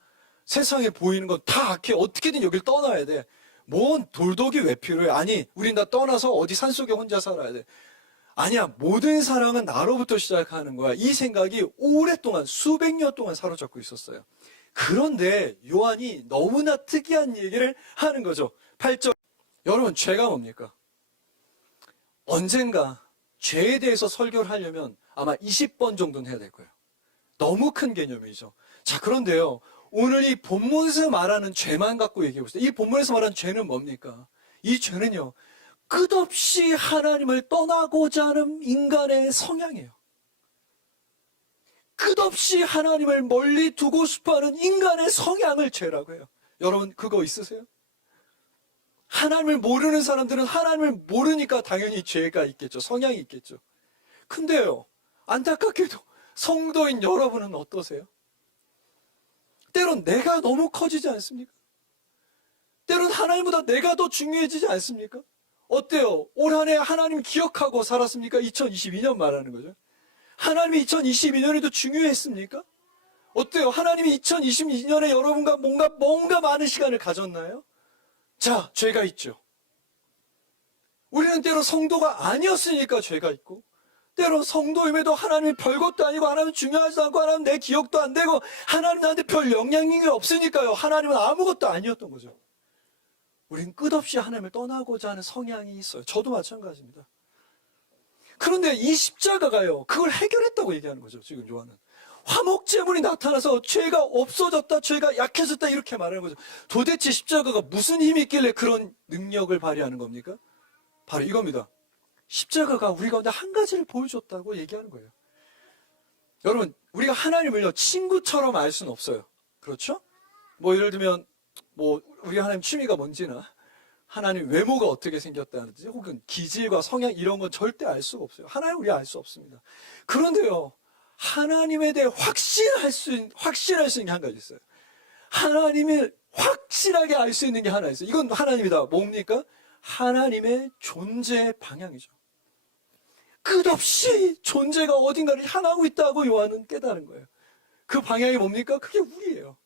세상에 보이는 건 다 악해. 어떻게든 여길 떠나야 돼. 뭔 돌독이 왜 필요해? 아니, 우린 다 떠나서 어디 산속에 혼자 살아야 돼. 아니야, 모든 사랑은 나로부터 시작하는 거야. 이 생각이 오랫동안, 수백 년 동안 사로잡고 있었어요. 그런데 요한이 너무나 특이한 얘기를 하는 거죠. 8절. 여러분, 죄가 뭡니까? 언젠가 죄에 대해서 설교를 하려면 아마 20번 정도는 해야 될 거예요. 너무 큰 개념이죠. 자, 그런데요, 오늘 이 본문에서 말하는 죄만 갖고 얘기해 봅시다. 이 본문에서 말하는 죄는 뭡니까? 이 죄는요, 끝없이 하나님을 떠나고자 하는 인간의 성향이에요. 끝없이 하나님을 멀리 두고 싶어하는 인간의 성향을 죄라고 해요. 여러분, 그거 있으세요? 하나님을 모르는 사람들은 하나님을 모르니까 당연히 죄가 있겠죠. 성향이 있겠죠. 근데요, 안타깝게도 성도인 여러분은 어떠세요? 때론 내가 너무 커지지 않습니까? 때론 하나님보다 내가 더 중요해지지 않습니까? 어때요? 올 한 해 하나님 기억하고 살았습니까? 2022년 말하는 거죠. 하나님이 2022년에도 중요했습니까? 어때요? 하나님이 2022년에 여러분과 뭔가 많은 시간을 가졌나요? 자, 죄가 있죠. 우리는 때로 성도가 아니었으니까 죄가 있고, 때로 성도임에도 하나님이 별것도 아니고 하나님 중요하지도 않고 하나님 내 기억도 안 되고 하나님 나한테 별 영향력이 없으니까요. 하나님은 아무것도 아니었던 거죠. 우린 끝없이 하나님을 떠나고자 하는 성향이 있어요. 저도 마찬가지입니다. 그런데 이 십자가가요, 그걸 해결했다고 얘기하는 거죠. 지금 요한은 화목제물이 나타나서 죄가 없어졌다, 죄가 약해졌다 이렇게 말하는 거죠. 도대체 십자가가 무슨 힘이 있길래 그런 능력을 발휘하는 겁니까? 바로 이겁니다. 십자가가 우리 가운데 한 가지를 보여줬다고 얘기하는 거예요. 여러분, 우리가 하나님을요 친구처럼 알 수는 없어요. 그렇죠? 뭐 예를 들면 뭐 우리 하나님 취미가 뭔지나 하나님 외모가 어떻게 생겼다든지 혹은 기질과 성향 이런 건 절대 알 수가 없어요. 하나님 우리 알 수 없습니다. 그런데요, 하나님에 대해 확신할 수 있는 게 한 가지 있어요. 하나님을 확실하게 알 수 있는 게 하나 있어요. 이건 하나님이다. 뭡니까? 하나님의 존재의 방향이죠. 끝없이 존재가 어딘가를 향하고 있다고 요한은 깨달은 거예요. 그 방향이 뭡니까? 그게 우리예요.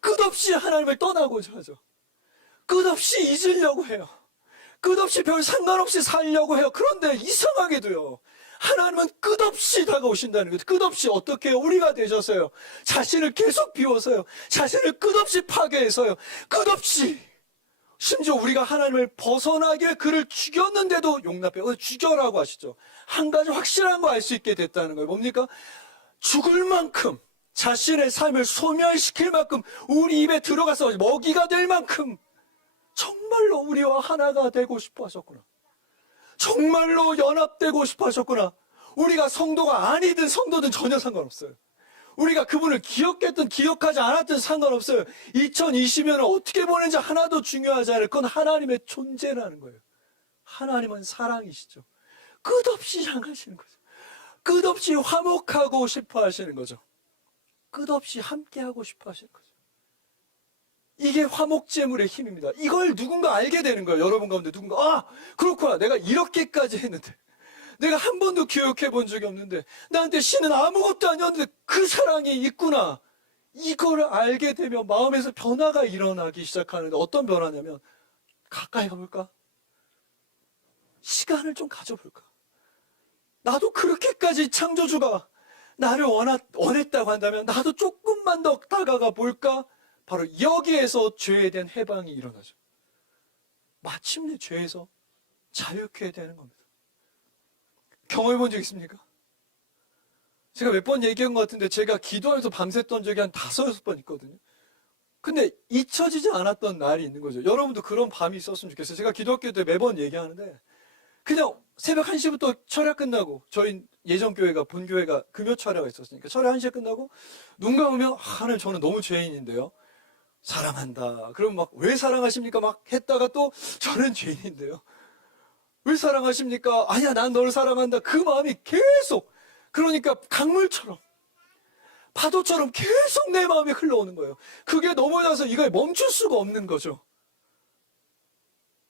끝없이 하나님을 떠나고자 하죠. 끝없이 잊으려고 해요. 끝없이 별 상관없이 살려고 해요. 그런데 이상하게도요, 하나님은 끝없이 다가오신다는 거죠. 끝없이 어떻게 해요? 우리가 되셔서요, 자신을 계속 비워서요, 자신을 끝없이 파괴해서요, 끝없이 심지어 우리가 하나님을 벗어나게 그를 죽였는데도 용납해요. 죽여라고 하시죠. 한 가지 확실한 거 알 수 있게 됐다는 거예요. 뭡니까? 죽을 만큼 자신의 삶을 소멸시킬 만큼 우리 입에 들어가서 먹이가 될 만큼 정말로 우리와 하나가 되고 싶어 하셨구나. 정말로 연합되고 싶어 하셨구나. 우리가 성도가 아니든 성도든 전혀 상관없어요. 우리가 그분을 기억했든 기억하지 않았든 상관없어요. 2020년을 어떻게 보내는지 하나도 중요하지 않아요. 그건 하나님의 존재라는 거예요. 하나님은 사랑이시죠. 끝없이 향하시는 거죠. 끝없이 화목하고 싶어 하시는 거죠. 끝없이 함께하고 싶어 하시는 거죠. 이게 화목제물의 힘입니다. 이걸 누군가 알게 되는 거예요. 여러분 가운데 누군가, 아, 그렇구나. 내가 이렇게까지 했는데, 내가 한 번도 기억해 본 적이 없는데, 나한테 신은 아무것도 아니었는데 그 사랑이 있구나. 이걸 알게 되면 마음에서 변화가 일어나기 시작하는데, 어떤 변화냐면 가까이 가볼까? 시간을 좀 가져볼까? 나도 그렇게까지 창조주가 나를 원했다고 한다면 나도 조금만 더 다가가 볼까? 바로 여기에서 죄에 대한 해방이 일어나죠. 마침내 죄에서 자유케 되는 겁니다. 경험해 본 적 있습니까? 제가 몇 번 얘기한 것 같은데 제가 기도하면서 밤샜던 적이 한 5-6번 있거든요. 근데 잊혀지지 않았던 날이 있는 거죠. 여러분도 그런 밤이 있었으면 좋겠어요. 제가 기도학교 때 매번 얘기하는데 그냥 새벽 1시부터 철야 끝나고, 저희 예전교회가 본교회가 금요 철야가 있었으니까 철야 1시에 끝나고 눈 감으면 하나님 저는 너무 죄인인데요, 사랑한다. 그럼 막 왜 사랑하십니까? 막 했다가 또 저는 죄인인데요, 왜 사랑하십니까? 아니야, 난 너를 사랑한다. 그 마음이 계속, 그러니까 강물처럼 파도처럼 계속 내 마음에 흘러오는 거예요. 그게 넘어져서 이걸 멈출 수가 없는 거죠.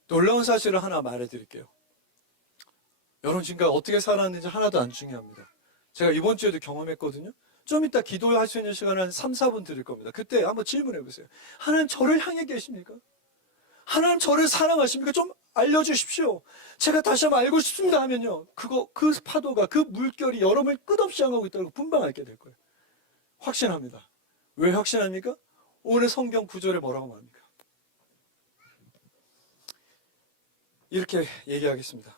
놀라운 사실을 하나 말해드릴게요. 여러분 지금까지 어떻게 살았는지 하나도 안 중요합니다. 제가 이번 주에도 경험했거든요. 좀 이따 기도할 수 있는 시간을 한 3-4분 드릴 겁니다. 그때 한번 질문해 보세요. 하나님 저를 향해 계십니까? 하나님 저를 사랑하십니까? 좀 알려주십시오. 제가 다시 한번 알고 싶습니다 하면요, 그 파도가, 그 물결이 여러분을 끝없이 향하고 있다고 분명 알게 될 거예요. 확신합니다. 왜 확신합니까? 오늘 성경 구절에 뭐라고 말합니까? 이렇게 얘기하겠습니다.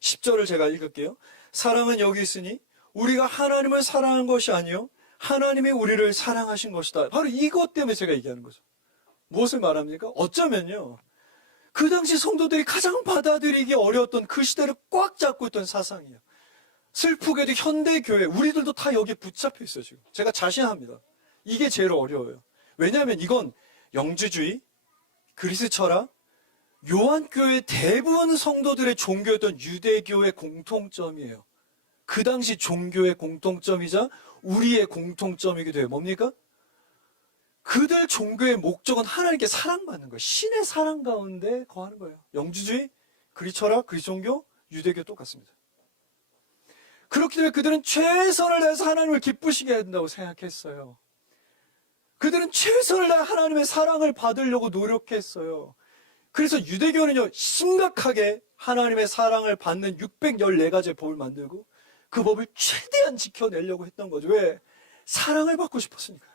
10절을 제가 읽을게요. 사랑은 여기 있으니 우리가 하나님을 사랑한 것이 아니요 하나님이 우리를 사랑하신 것이다. 바로 이것 때문에 제가 얘기하는 거죠. 무엇을 말합니까? 어쩌면요, 그 당시 성도들이 가장 받아들이기 어려웠던 그 시대를 꽉 잡고 있던 사상이에요. 슬프게도 현대교회, 우리들도 다 여기에 붙잡혀 있어요. 지금 제가 자신합니다. 이게 제일 어려워요. 왜냐하면 이건 영주주의, 그리스 철학, 요한교회 대부분 성도들의 종교였던 유대교의 공통점이에요. 그 당시 종교의 공통점이자 우리의 공통점이기도 해요. 뭡니까? 그들 종교의 목적은 하나님께 사랑받는 거예요. 신의 사랑 가운데 거하는 거예요. 영주주의, 그리스 철학, 그리스 종교, 유대교 똑같습니다. 그렇기 때문에 그들은 최선을 다해서 하나님을 기쁘시게 해야 된다고 생각했어요. 그들은 최선을 다해 하나님의 사랑을 받으려고 노력했어요. 그래서 유대교는요, 심각하게 하나님의 사랑을 받는 614가지의 법을 만들고 그 법을 최대한 지켜내려고 했던 거죠. 왜? 사랑을 받고 싶었으니까요.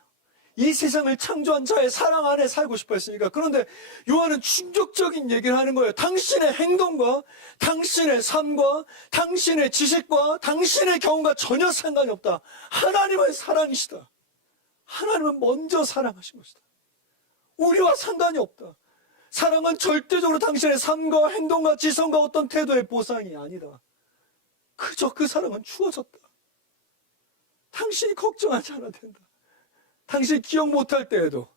이 세상을 창조한 자의 사랑 안에 살고 싶어 했으니까. 그런데 요한은 충격적인 얘기를 하는 거예요. 당신의 행동과 당신의 삶과 당신의 지식과 당신의 경험과 전혀 상관이 없다. 하나님은 사랑이시다. 하나님은 먼저 사랑하신 것이다. 우리와 상관이 없다. 사랑은 절대적으로 당신의 삶과 행동과 지성과 어떤 태도의 보상이 아니다. 그저 그 사랑은 주어졌다. 당신이 걱정하지 않아도 된다. 당신이 기억 못할 때에도,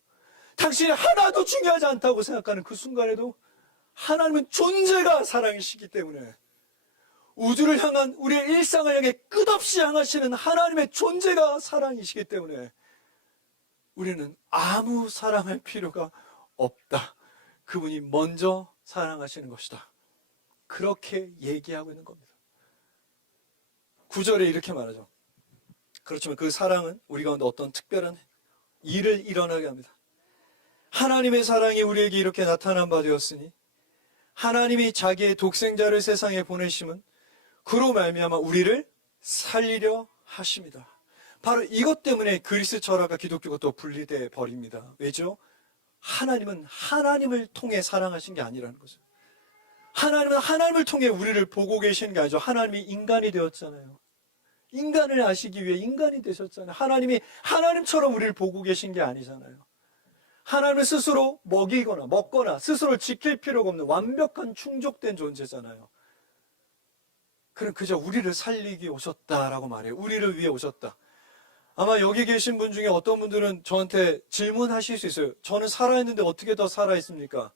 당신이 하나도 중요하지 않다고 생각하는 그 순간에도 하나님은 존재가 사랑이시기 때문에, 우주를 향한 우리의 일상을 향해 끝없이 향하시는 하나님의 존재가 사랑이시기 때문에 우리는 아무 사랑할 필요가 없다. 그분이 먼저 사랑하시는 것이다. 그렇게 얘기하고 있는 겁니다. 9절에 이렇게 말하죠. 그렇지만 그 사랑은 우리 가운데 어떤 특별한 일을 일어나게 합니다. 하나님의 사랑이 우리에게 이렇게 나타난 바 되었으니 하나님이 자기의 독생자를 세상에 보내심은 그로 말미암아 우리를 살리려 하십니다. 바로 이것 때문에 그리스 철학과 기독교가 또 분리돼 버립니다. 왜죠? 하나님은 하나님을 통해 사랑하신 게 아니라는 거죠. 하나님은 하나님을 통해 우리를 보고 계시는 게 아니죠. 하나님이 인간이 되었잖아요. 인간을 아시기 위해 인간이 되셨잖아요. 하나님이 하나님처럼 우리를 보고 계신 게 아니잖아요. 하나님을 스스로 먹이거나 먹거나 스스로 지킬 필요가 없는 완벽한 충족된 존재잖아요. 그럼 그저 우리를 살리기 오셨다라고 말해요. 우리를 위해 오셨다. 아마 여기 계신 분 중에 어떤 분들은 저한테 질문하실 수 있어요. 저는 살아있는데 어떻게 더 살아있습니까?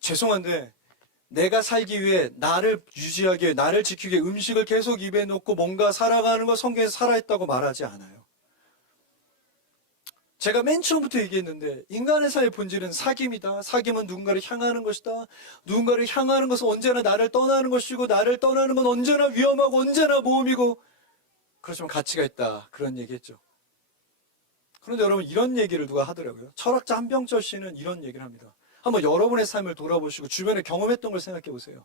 죄송한데 내가 살기 위해, 나를 유지하기 위해, 나를 지키기 위해 음식을 계속 입에 넣고 뭔가 살아가는 거 성경에서 살아있다고 말하지 않아요. 제가 맨 처음부터 얘기했는데 인간의 삶의 본질은 사귐이다. 사귐은 누군가를 향하는 것이다. 누군가를 향하는 것은 언제나 나를 떠나는 것이고, 나를 떠나는 건 언제나 위험하고 언제나 모험이고, 그렇지만 가치가 있다. 그런 얘기했죠. 그런데 여러분, 이런 얘기를 누가 하더라고요. 철학자 한병철 씨는 이런 얘기를 합니다. 한번 여러분의 삶을 돌아보시고 주변에 경험했던 걸 생각해 보세요.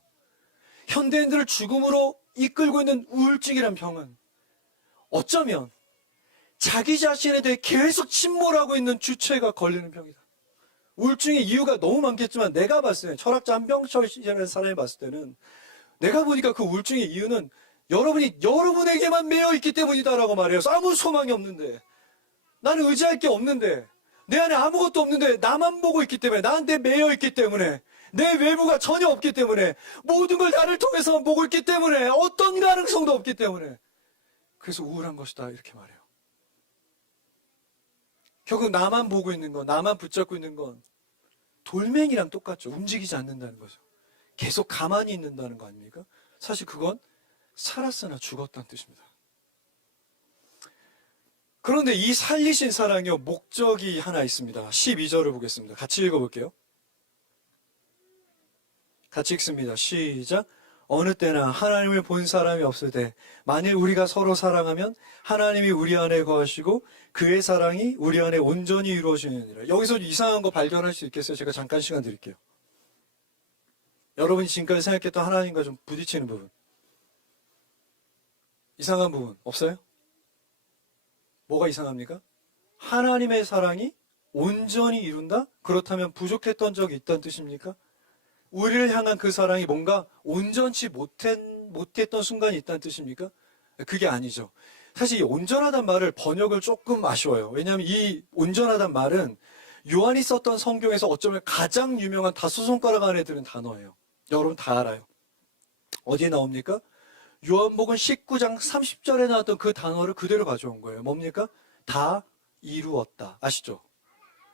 현대인들을 죽음으로 이끌고 있는 우울증이란 병은 어쩌면 자기 자신에 대해 계속 침몰하고 있는 주체가 걸리는 병이다. 우울증의 이유가 너무 많겠지만 내가 봤을 때, 철학자 한병철 씨라는 사람이 봤을 때는, 내가 보니까 그 우울증의 이유는 여러분이 여러분에게만 매여 있기 때문이다라고 말해요. 아무 소망이 없는데, 나는 의지할 게 없는데, 내 안에 아무것도 없는데 나만 보고 있기 때문에, 나한테 매여 있기 때문에, 내 외부가 전혀 없기 때문에, 모든 걸 나를 통해서 보고 있기 때문에, 어떤 가능성도 없기 때문에, 그래서 우울한 것이다 이렇게 말해요. 결국 나만 보고 있는 건, 나만 붙잡고 있는 건 돌멩이랑 똑같죠. 움직이지 않는다는 거죠. 계속 가만히 있는다는 거 아닙니까? 사실 그건 살았으나 죽었다는 뜻입니다. 그런데 이 살리신 사랑이요, 목적이 하나 있습니다. 12절을 보겠습니다. 같이 읽어볼게요. 같이 읽습니다. 시작. 어느 때나 하나님을 본 사람이 없을 때 만일 우리가 서로 사랑하면 하나님이 우리 안에 거하시고 그의 사랑이 우리 안에 온전히 이루어지느니라. 여기서 이상한 거 발견할 수 있겠어요? 제가 잠깐 시간 드릴게요. 여러분이 지금까지 생각했던 하나님과 좀 부딪히는 부분, 이상한 부분 없어요? 뭐가 이상합니까? 하나님의 사랑이 온전히 이룬다? 그렇다면 부족했던 적이 있다는 뜻입니까? 우리를 향한 그 사랑이 뭔가 온전치 못했던 순간이 있다는 뜻입니까? 그게 아니죠. 사실 이 온전하단 말을 번역을 조금 아쉬워요. 왜냐하면 이 온전하단 말은 요한이 썼던 성경에서 어쩌면 가장 유명한 다섯 손가락 안에 드는 단어예요. 여러분 다 알아요. 어디에 나옵니까? 요한복음 19장 30절에 나왔던 그 단어를 그대로 가져온 거예요. 뭡니까? 다 이루었다. 아시죠?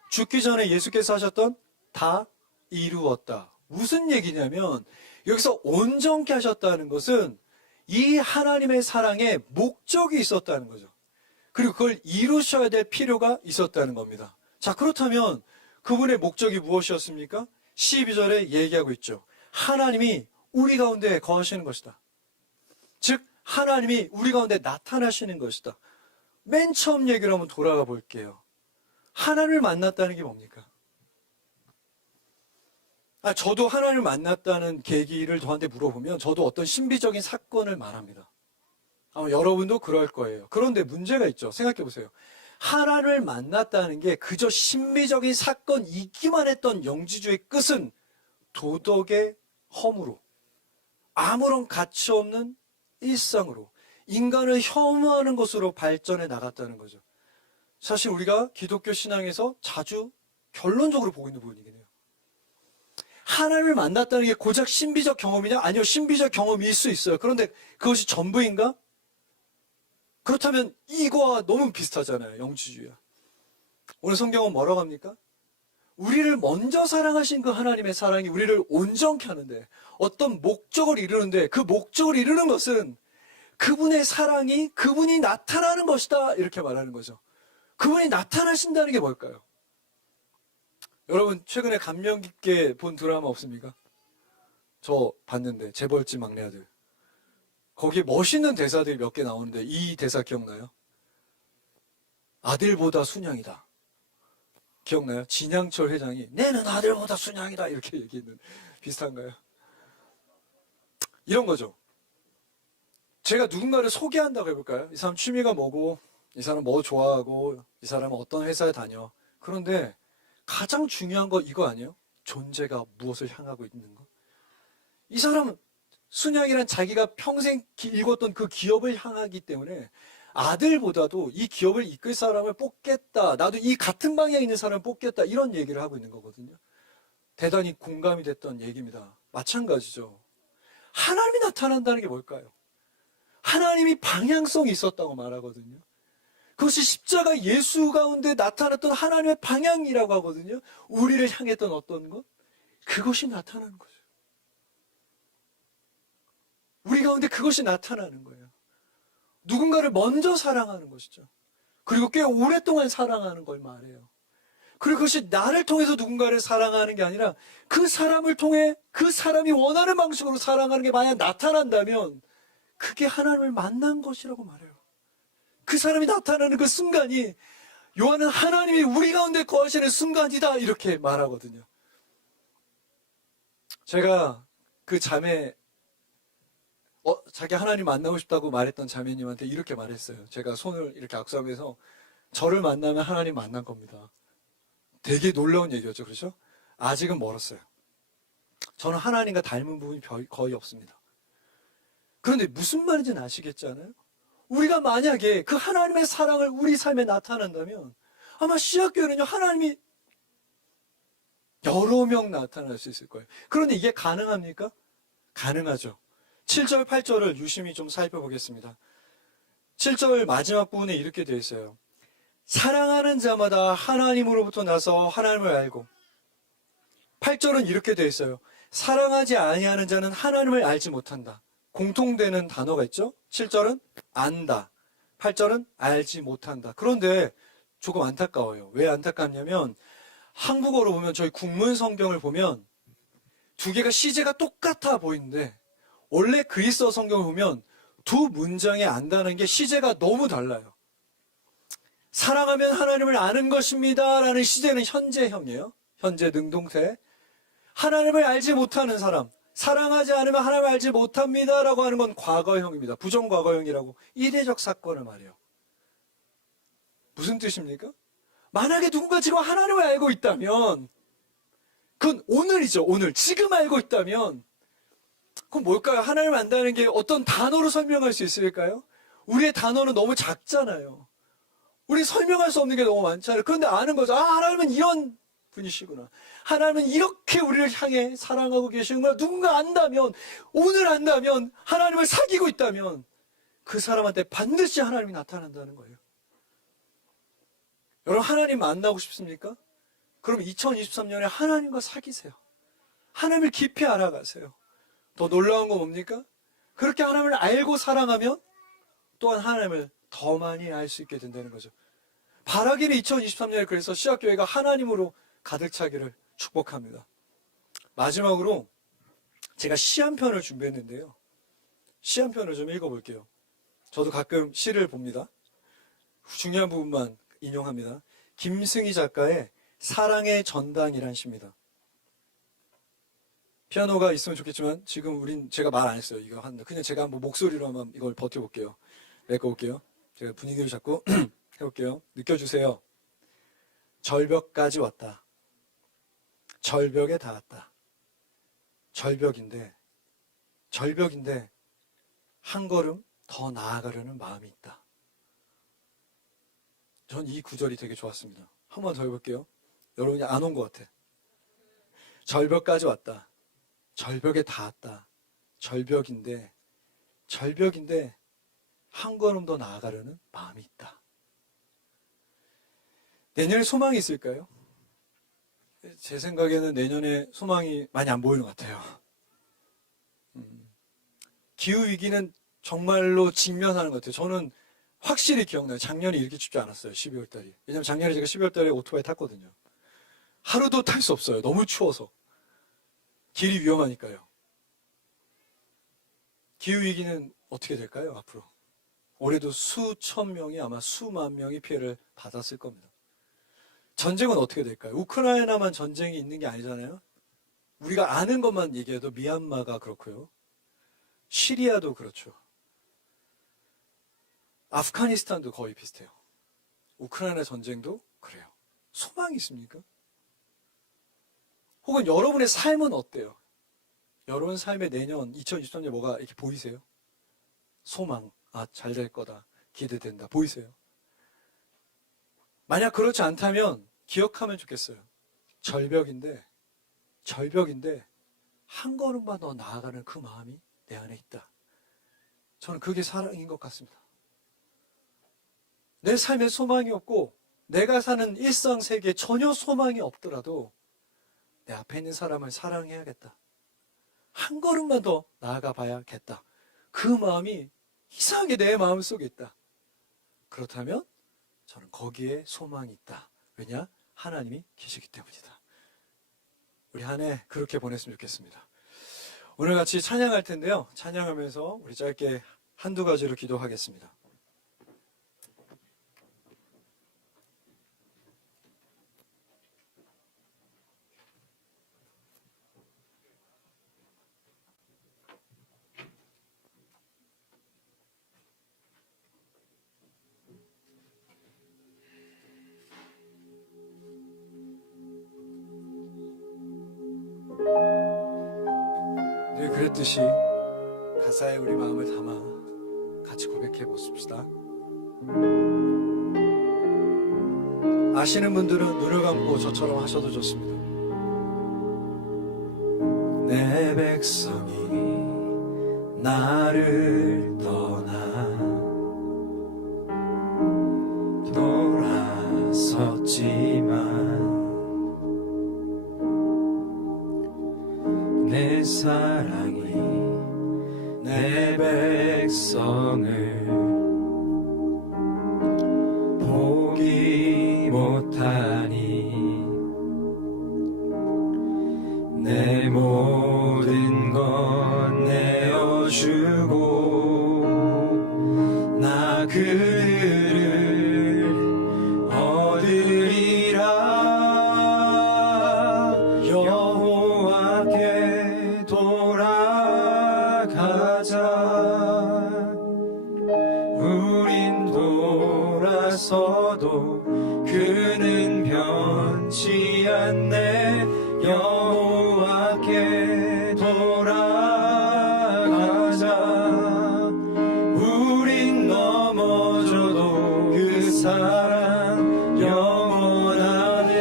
죽기 전에 예수께서 하셨던 다 이루었다. 무슨 얘기냐면 여기서 온전케 하셨다는 것은 이 하나님의 사랑에 목적이 있었다는 거죠. 그리고 그걸 이루셔야 될 필요가 있었다는 겁니다. 자, 그렇다면 그분의 목적이 무엇이었습니까? 12절에 얘기하고 있죠. 하나님이 우리 가운데 거하시는 것이다. 즉 하나님이 우리 가운데 나타나시는 것이다. 맨 처음 얘기를 한번 돌아가 볼게요. 하나님을 만났다는 게 뭡니까? 저도 하나님을 만났다는 계기를 저한테 물어보면 저도 어떤 신비적인 사건을 말합니다. 아마 여러분도 그럴 거예요. 그런데 문제가 있죠. 생각해 보세요. 하나님을 만났다는 게 그저 신비적인 사건이기만 했던 영지주의 끝은 도덕의 허무로, 아무런 가치 없는 일상으로, 인간을 혐오하는 것으로 발전해 나갔다는 거죠. 사실 우리가 기독교 신앙에서 자주 결론적으로 보고 있는 부분이긴 해요. 하나님을 만났다는 게 고작 신비적 경험이냐? 아니요, 신비적 경험일 수 있어요. 그런데 그것이 전부인가? 그렇다면 이거와 너무 비슷하잖아요. 영지주의와. 오늘 성경은 뭐라고 합니까? 우리를 먼저 사랑하신 그 하나님의 사랑이 우리를 온전케 하는데, 어떤 목적을 이루는데, 그 목적을 이루는 것은 그분의 사랑이 그분이 나타나는 것이다, 이렇게 말하는 거죠. 그분이 나타나신다는 게 뭘까요? 여러분 최근에 감명 깊게 본 드라마 없습니까? 저 봤는데, 재벌집 막내 아들. 거기에 멋있는 대사들이 몇 개 나오는데 이 대사 기억나요? 아들보다 순양이다. 기억나요? 진양철 회장이 내는 아들보다 순양이다 이렇게 얘기했는, 비슷한가요? 이런 거죠. 제가 누군가를 소개한다고 해볼까요? 이 사람 취미가 뭐고, 이 사람 뭐 좋아하고, 이 사람은 어떤 회사에 다녀. 그런데 가장 중요한 거 이거 아니에요? 존재가 무엇을 향하고 있는 거. 이 사람은 순양이란 자기가 평생 일궜던 그 기업을 향하기 때문에 아들보다도 이 기업을 이끌 사람을 뽑겠다, 나도 이 같은 방향에 있는 사람을 뽑겠다, 이런 얘기를 하고 있는 거거든요. 대단히 공감이 됐던 얘기입니다. 마찬가지죠. 하나님이 나타난다는 게 뭘까요? 하나님이 방향성이 있었다고 말하거든요. 그것이 십자가 예수 가운데 나타났던 하나님의 방향이라고 하거든요. 우리를 향했던 어떤 것, 그것이 나타나는 거죠. 우리 가운데 그것이 나타나는 거예요. 누군가를 먼저 사랑하는 것이죠. 그리고 꽤 오랫동안 사랑하는 걸 말해요. 그리고 그것이 나를 통해서 누군가를 사랑하는 게 아니라 그 사람을 통해 그 사람이 원하는 방식으로 사랑하는 게 만약 나타난다면 그게 하나님을 만난 것이라고 말해요. 그 사람이 나타나는 그 순간이 요한은 하나님이 우리 가운데 거하시는 순간이다 이렇게 말하거든요. 제가 그 자매, 자기 하나님 만나고 싶다고 말했던 자매님한테 이렇게 말했어요. 제가 손을 이렇게 악수하면서 저를 만나면 하나님 만난 겁니다. 되게 놀라운 얘기였죠. 그렇죠? 아직은 멀었어요. 저는 하나님과 닮은 부분이 거의 없습니다. 그런데 무슨 말인지는 아시겠잖아요? 우리가 만약에 그 하나님의 사랑을 우리 삶에 나타난다면 아마 씨앗교회는요, 하나님이 여러 명 나타날 수 있을 거예요. 그런데 이게 가능합니까? 가능하죠. 7절, 8절을 유심히 좀 살펴보겠습니다. 7절 마지막 부분에 이렇게 되어 있어요. 사랑하는 자마다 하나님으로부터 나서 하나님을 알고. 8절은 이렇게 되어 있어요. 사랑하지 아니하는 자는 하나님을 알지 못한다. 공통되는 단어가 있죠? 7절은 안다. 8절은 알지 못한다. 그런데 조금 안타까워요. 왜 안타깝냐면 한국어로 보면 저희 국문 성경을 보면 두 개가 시제가 똑같아 보이는데 원래 그리스어 성경을 보면 두 문장에 안다는 게 시제가 너무 달라요. 사랑하면 하나님을 아는 것입니다 라는 시제는 현재형이에요. 현재 능동태. 하나님을 알지 못하는 사람, 사랑하지 않으면 하나님을 알지 못합니다 라고 하는 건 과거형입니다. 부정과거형이라고 이례적 사건을 말해요. 무슨 뜻입니까? 만약에 누군가 지금 하나님을 알고 있다면 그건 오늘이죠. 오늘. 지금 알고 있다면 그건 뭘까요? 하나님을 안다는 게 어떤 단어로 설명할 수 있을까요? 우리의 단어는 너무 작잖아요. 우리 설명할 수 없는 게 너무 많잖아요. 그런데 아는 거죠. 아, 하나님은 이런 분이시구나. 하나님은 이렇게 우리를 향해 사랑하고 계시는구나. 누군가 안다면, 오늘 안다면, 하나님을 사귀고 있다면 그 사람한테 반드시 하나님이 나타난다는 거예요. 여러분, 하나님 만나고 싶습니까? 그럼 2023년에 하나님과 사귀세요. 하나님을 깊이 알아가세요. 더 놀라운 건 뭡니까? 그렇게 하나님을 알고 사랑하면 또한 하나님을 더 많이 알 수 있게 된다는 거죠. 바라기를 2023년에 그래서 씨앗교회가 하나님으로 가득 차기를 축복합니다. 마지막으로 제가 시 한 편을 준비했는데요. 시 한 편을 좀 읽어볼게요. 저도 가끔 시를 봅니다. 중요한 부분만 인용합니다. 김승희 작가의 사랑의 전당이란 시입니다. 피아노가 있으면 좋겠지만 지금 제가 말 안 했어요. 이거 그냥 제가 한번 목소리로 한번 이걸 버텨볼게요. 메꿔볼게요. 제가 분위기를 잡고 해볼게요. 느껴주세요. 절벽까지 왔다. 절벽에 닿았다. 절벽인데 한 걸음 더 나아가려는 마음이 있다. 전 이 구절이 되게 좋았습니다. 한 번 더 해볼게요. 여러분이 안 온 것 같아. 절벽까지 왔다. 절벽에 닿았다. 절벽인데 한 걸음 더 나아가려는 마음이 있다. 내년에 소망이 있을까요? 제 생각에는 내년에 소망이 많이 안 보이는 것 같아요. 기후위기는 정말로 직면하는 것 같아요. 저는 확실히 기억나요. 작년에 이렇게 춥지 않았어요. 12월 달이. 왜냐면 작년에 제가 12월 달에 오토바이 탔거든요. 하루도 탈 수 없어요. 너무 추워서. 길이 위험하니까요. 기후위기는 어떻게 될까요? 앞으로. 올해도 수천 명이 아마 수만 명이 피해를 받았을 겁니다. 전쟁은 어떻게 될까요? 우크라이나만 전쟁이 있는 게 아니잖아요. 우리가 아는 것만 얘기해도 미얀마가 그렇고요. 시리아도 그렇죠. 아프가니스탄도 거의 비슷해요. 우크라이나 전쟁도 그래요. 소망이 있습니까? 혹은 여러분의 삶은 어때요? 여러분 삶의 내년 2023년 뭐가 이렇게 보이세요? 소망, 잘 될 거다, 기대된다, 보이세요? 만약 그렇지 않다면 기억하면 좋겠어요. 절벽인데 한 걸음만 더 나아가는 그 마음이 내 안에 있다. 저는 그게 사랑인 것 같습니다. 내 삶에 소망이 없고 내가 사는 일상 세계에 전혀 소망이 없더라도 내 앞에 있는 사람을 사랑해야겠다. 한 걸음만 더 나아가 봐야겠다. 그 마음이 이상하게 내 마음속에 있다. 그렇다면 저는 거기에 소망이 있다. 왜냐? 하나님이 계시기 때문이다. 우리 한 해 그렇게 보냈으면 좋겠습니다. 오늘 같이 찬양할 텐데요. 찬양하면서 우리 짧게 한두 가지로 기도하겠습니다. 늘 그랬듯이 가사에 우리 마음을 담아 같이 고백해 보십시다. 아시는 분들은 눈을 감고 저처럼 하셔도 좋습니다. 내 백성이 나를 떠나 돌아섰지만 내 사랑이 내 백성을 포기 못하니 내 모든 것 내어주고 나 그들을 얻으리라. 여호와께 돌아가자. 우린 돌아서도 그는 변치 않네. 여호와께 돌아가자. 우린 넘어져도 그 사랑 영원하네.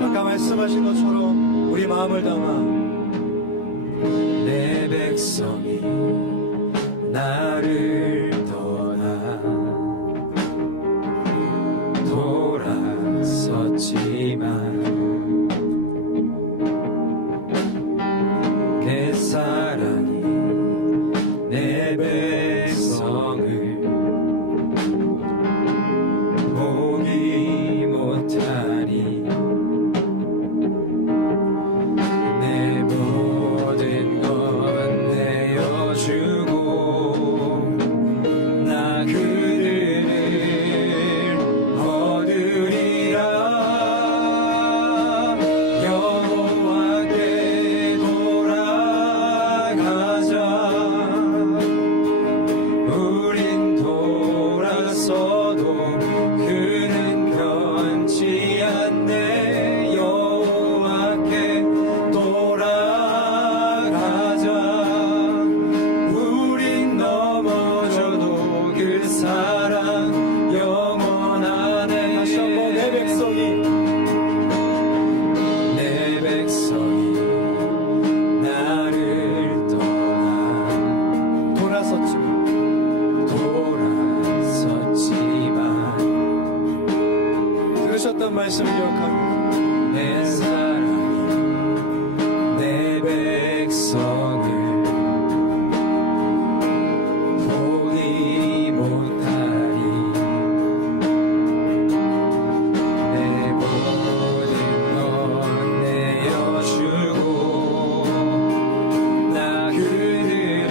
아까 말씀하신 것처럼 우리 마음을 담아 내 백성이 나를 떠나 돌아섰지만 내 사랑이 내 백성을 포기 못하니 내 모든 것 내어주고 해주셨던 말씀 기억하며 내 사랑이 내 백성을 보기 못하리 내 모든 것 내어주고 나 그들을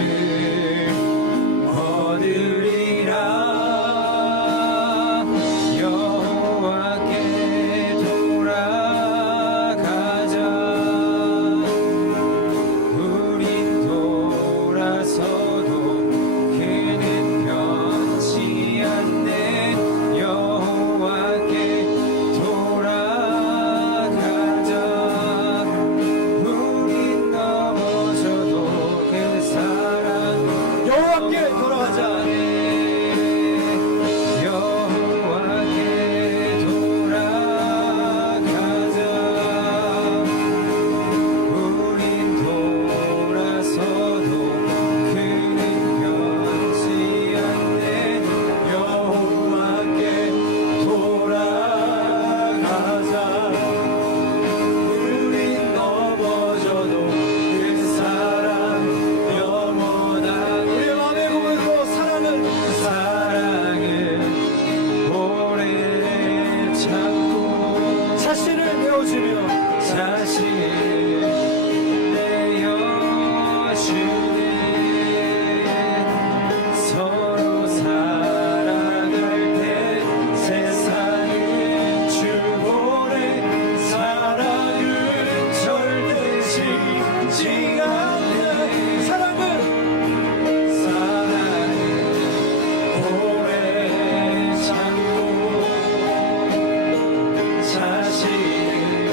얻으리라 여호와께 돌아가자 우린 돌아서도 그는 변치 않네 여호와께 돌아가자 우린 넘어져도 그 사랑 여호와께 돌아가자 여호와께 돌아가자 우린 돌아서도 그는 변치 않네 여호와께 돌아가자 우린 넘어져도 그 사랑 영원한 우리의 마음의 고백으로 사랑을 오래 참고 자신을 내어주며 자신을 내어주네 서로 사랑할 때 세상은 주보내 사랑은 절대 지지 않네 사랑은 오래 참고 자신을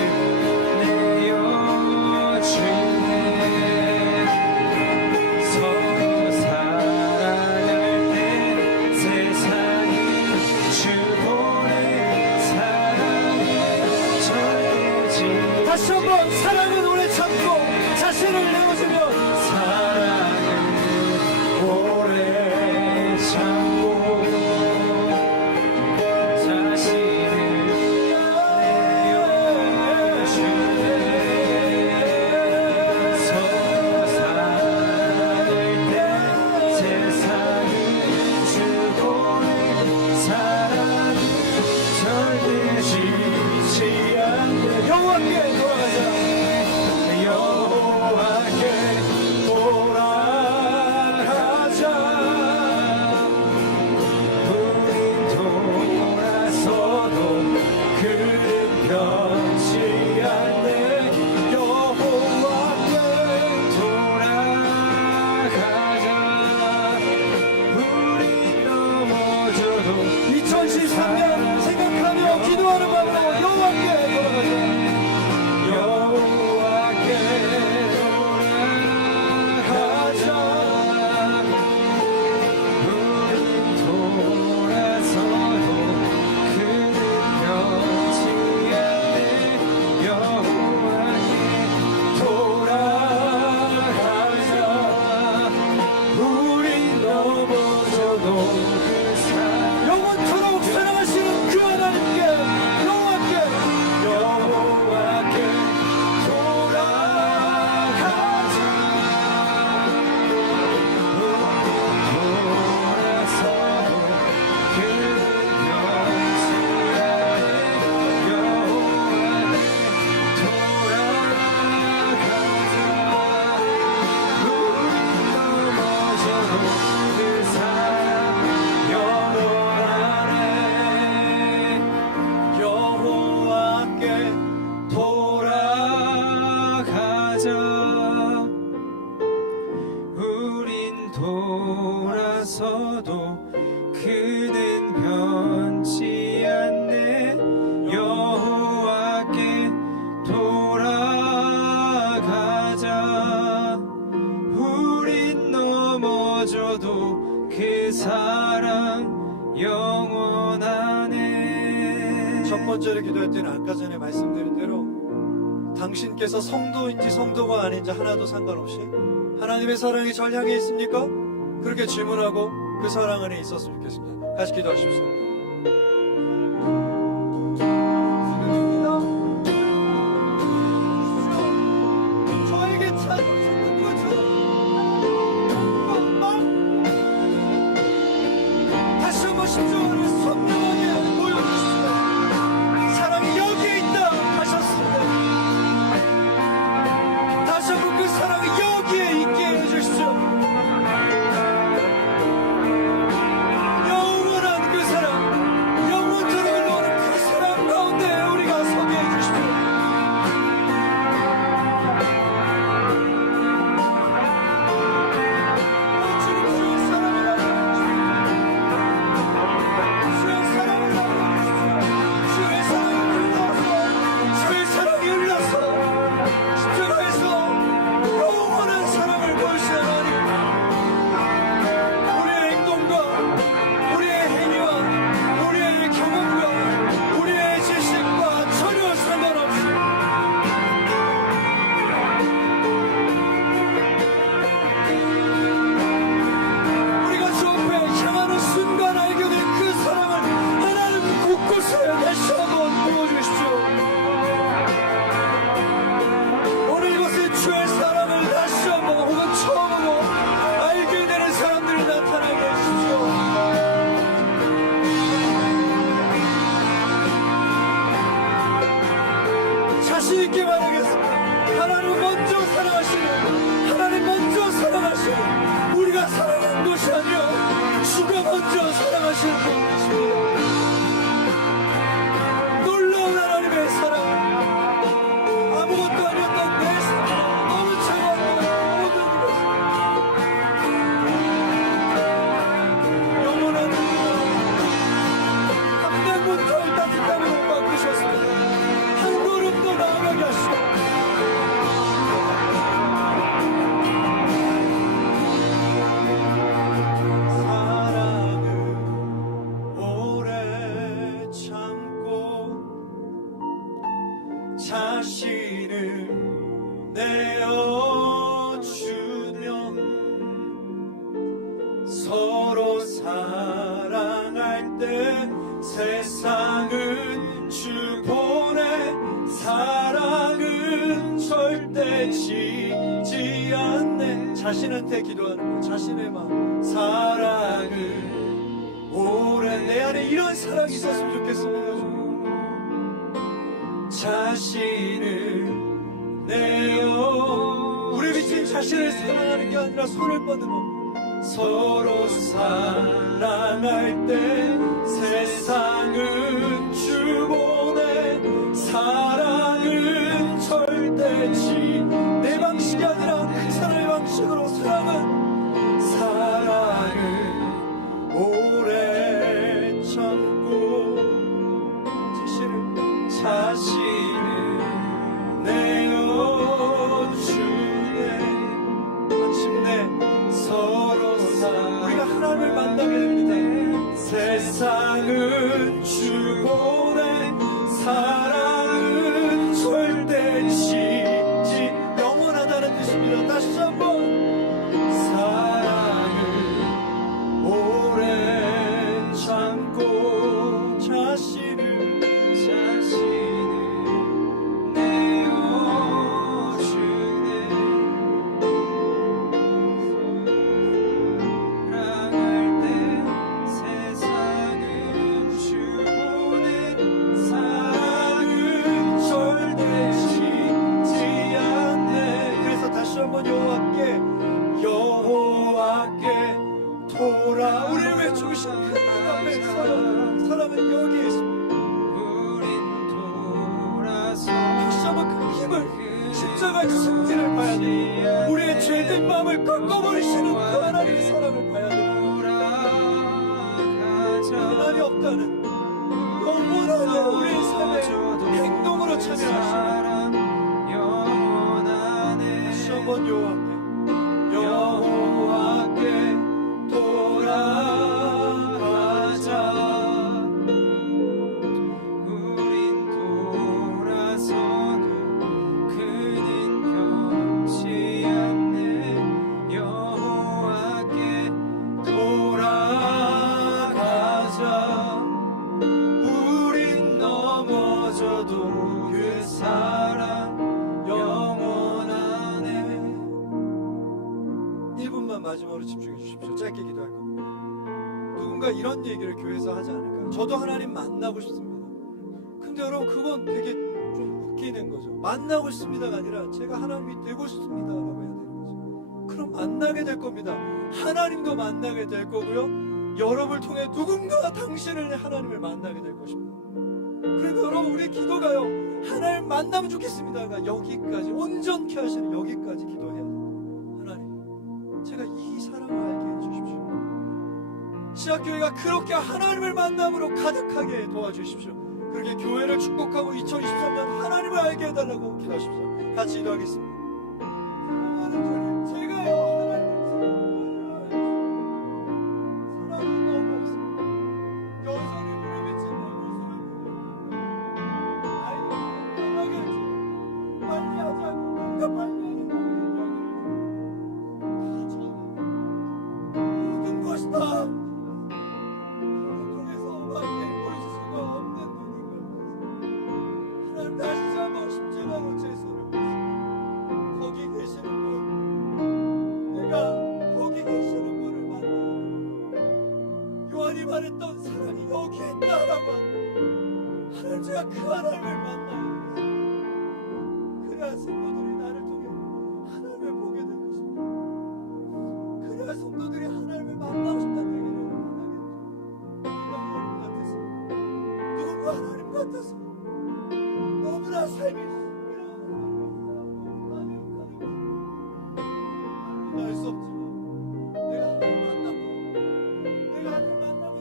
내어주네 서로 사랑할 때 세상이 주보내 사랑은 절대 지지 다시 한번 사랑은 오래 참고 자신을 내어주며 사랑은 오래 참고 자신을 내어주네 서로 사랑할 때 세상을 주보내 사랑은 절대 지지 않네 여호와께 돌아가자 여호와께 돌아가자 우린 돌아서도 그는 변치 않네 여호와께 돌아가자 우린 넘어져도 2013년 생각하며 기도하는 마음으로 여호와께 돌아가자 여호와께 돌아가자 우린 돌아서도 그는 변치 않네 여호와께 돌아가자 우린 넘어져도 그 사랑 영원토록 사랑하시는 그 하나님께 여호와께 돌아가자 돌아서도 그는 변치 않네 여호와께 돌아가자 우린 넘어져도 그 사랑 영원하네 여호와께 돌아가자 우린 돌아서도 그는 변치 않네 여호와께 돌아가자 우린 넘어져도 그 사랑 영원하네 첫 번째로 기도할 때는 아까 전에 말씀드린 대로 당신께서 성도인지 성도가 아닌지 하나도 상관없이 하나님의 사랑이 절 향해 있습니까? 그렇게 질문하고 그 사랑 안에 있었으면 좋겠습니다. 같이 기도하십시오. 다시 한번 부어주십시오. 오늘 이곳에 주의 사랑을 다시 한번 혹은 처음으로 알게 되는 사람들이 나타나게 해주십시오. 자신 있게 말하겠습니다. 하나님 먼저 사랑하시는, 하나님 먼저 사랑하시는, 우리가 사랑하는 것이 아니라 주가 먼저 사랑하시는 분이십니다. 놀라운 하나님의 사랑, 아무것도 아니었던 내 삶을 너무 차가운 모든 것을 영원한 담당문턱을 따뜻함으로 바꾸셨습니다. 한 걸음 더 나아가게 하시고 자신을 내어주며 서로 사랑할 때 세상은 주 보내 사랑은 절대 지지 않네. 자신한테 기도하는 거, 자신의 마음, 사랑을 오래 내 안에 이런 사랑이 있었으면 좋겠습니다. 자신을 내어 우리 비친 자신을 사랑하는 게 아니라 손을 뻗는 법. 서로 사랑할 때 세상은 주보내 사랑은 절대치 내 방식이 아니라 그 사람의 방식으로 사랑을 오래 참고 자신을 내어주네. 마침내 서로 우리가 하나님을 만나게 됩니다. 세상은 주 보내 사랑은 절대 지지 영원하다는 뜻입니다. 다시 한번 사랑을 오래 참고 자신을 여호와께 돌아 우리를 외치신 그 앞에 사람은 여기에 있습니다. 다시 한번 그 힘을 십자가의 승리를 봐야 돼. 우리의 죄된 마음을 꺾어버리시는 그 하나님의 사랑을 봐야 돼. 그날이 없다는 영원하게 우리의 삶의 행동으로 참여하시는 다시 한번 여호와께 돌아가자. 우린 돌아서도 그는 변치 않네. 여호와께 돌아가자. 우린 넘어져도 그 사랑 영원하네. 1분만 마지막으로 집중해 주십시오. 짧게 기도할 겁니다. 누군가 이런 얘기를 교회에서 하지 않을까? 저도 하나님 만나고 싶습니다. 근데 여러분 그건 되게 좀 웃기는 거죠. 만나고 싶습니다가 아니라 제가 하나님이 되고 싶습니다라고 해야 되는 거죠. 그럼 만나게 될 겁니다. 하나님도 만나게 될 거고요. 여러분을 통해 누군가 당신을 하나님을 만나게 될 것입니다. 그리고 여러분 우리의 기도가요. 하나님 만나면 좋겠습니다가 여기까지 온전케 하시는 여기까지 기도해야 돼요. 하나님 제가 이 사랑을 알게 해주십시오. 시작교회가 그렇게 하나님을 만남으로 가득하게 도와주십시오. 그렇게 교회를 축복하고 2023년 하나님을 알게 해달라고 기도하십시오. 같이 기도하겠습니다. 제가요 하나님을 사랑이 너무 없습니다. 여전히 우리 미친 내 모습을 아이들 편하게 빨리 하자고 뭔가 빨리 하는 모든 것이 다 통해서 밖에 보일 수가 없는 눈이 하나님 제가 그 하나님을 만나야 되겠습니다. 그래야 성도들이 나를 통해 하나님을 보게 될 것입니다. 그래야 성도들이 하나님을 만나고 싶다는 얘기를 하겠죠. 누가 하나님 같아서 너무나 삶이 알 수 없지만 내가 하나님 만나고 내가 하나님 만나고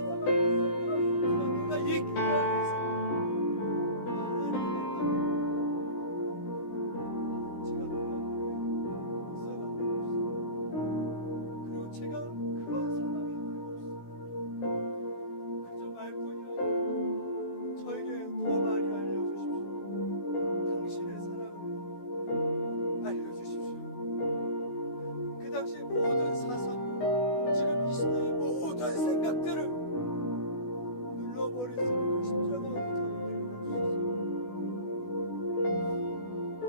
내가 이 교회 안에서 하나님을 만나고 제가 그런 사람이 되었습니다. 그리고 제가 그런 사람이 되었습니다. 그저 말뿐이요 저에게 더 많이 알려주십시오. 당신의 사랑을 알려주십시오. 그 당시의 모든 사상, 지금 이 시대의 모든 생각들을 눌러버릴 수 있는 그 십자가로 저를 데려가 주십시오.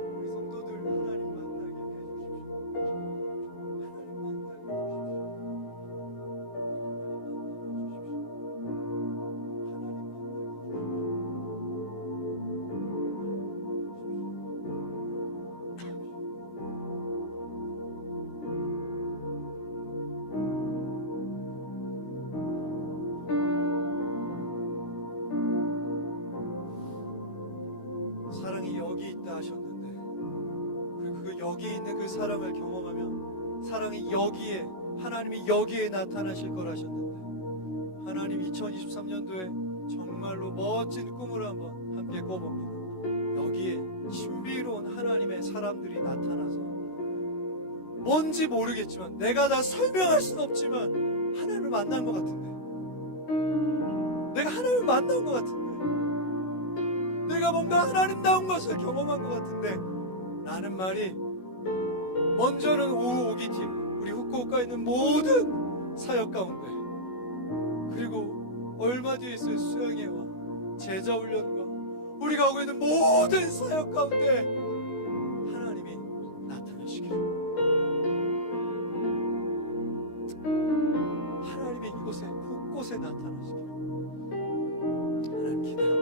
우리 성도들 하나님 만나게 해주십시오. 하나님 만나게 사랑이 여기 있다 하셨는데, 그리고 그 여기 있는 그 사랑을 경험하면 사랑이 여기에, 하나님이 여기에 나타나실 걸 하셨는데, 하나님 2023년도에 정말로 멋진 꿈을 한번 함께 꿔봅니다. 여기에 신비로운 하나님의 사람들이 나타나서 뭔지 모르겠지만, 내가 다 설명할 순 없지만 하나님을 만난 것 같은데, 내가 하나님을 만난 것 같은데, 내가 뭔가 하나님다운 것을 경험한 것 같은데, 라는 말이 먼저는 오후 오기팀, 우리 후쿠오카에 있는 모든 사역 가운데, 그리고 얼마 뒤에 있을 수양회와 제자훈련과 우리가 하고 있는 모든 사역 가운데 하나님이 나타나시기를, 하나님이 이곳에 곳곳에 나타나시기를 하나님 기대합니다.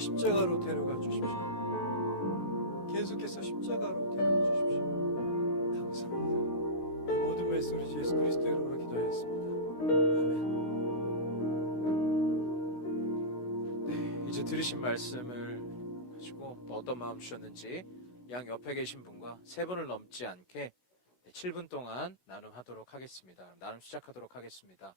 십자가로 데려가 주십시오. 계속해서 십자가로 데려가 주십시오. 감사합니다. 이 모든 말씀 우리 예수 그리스도의 이름으로 기도하였습니다. 아멘. 네, 이제 들으신 말씀을 가지고 어떤 마음 주셨는지 양 옆에 계신 분과 3분을 넘지 않게 7분 동안 나눔하도록 하겠습니다. 나눔 시작하도록 하겠습니다.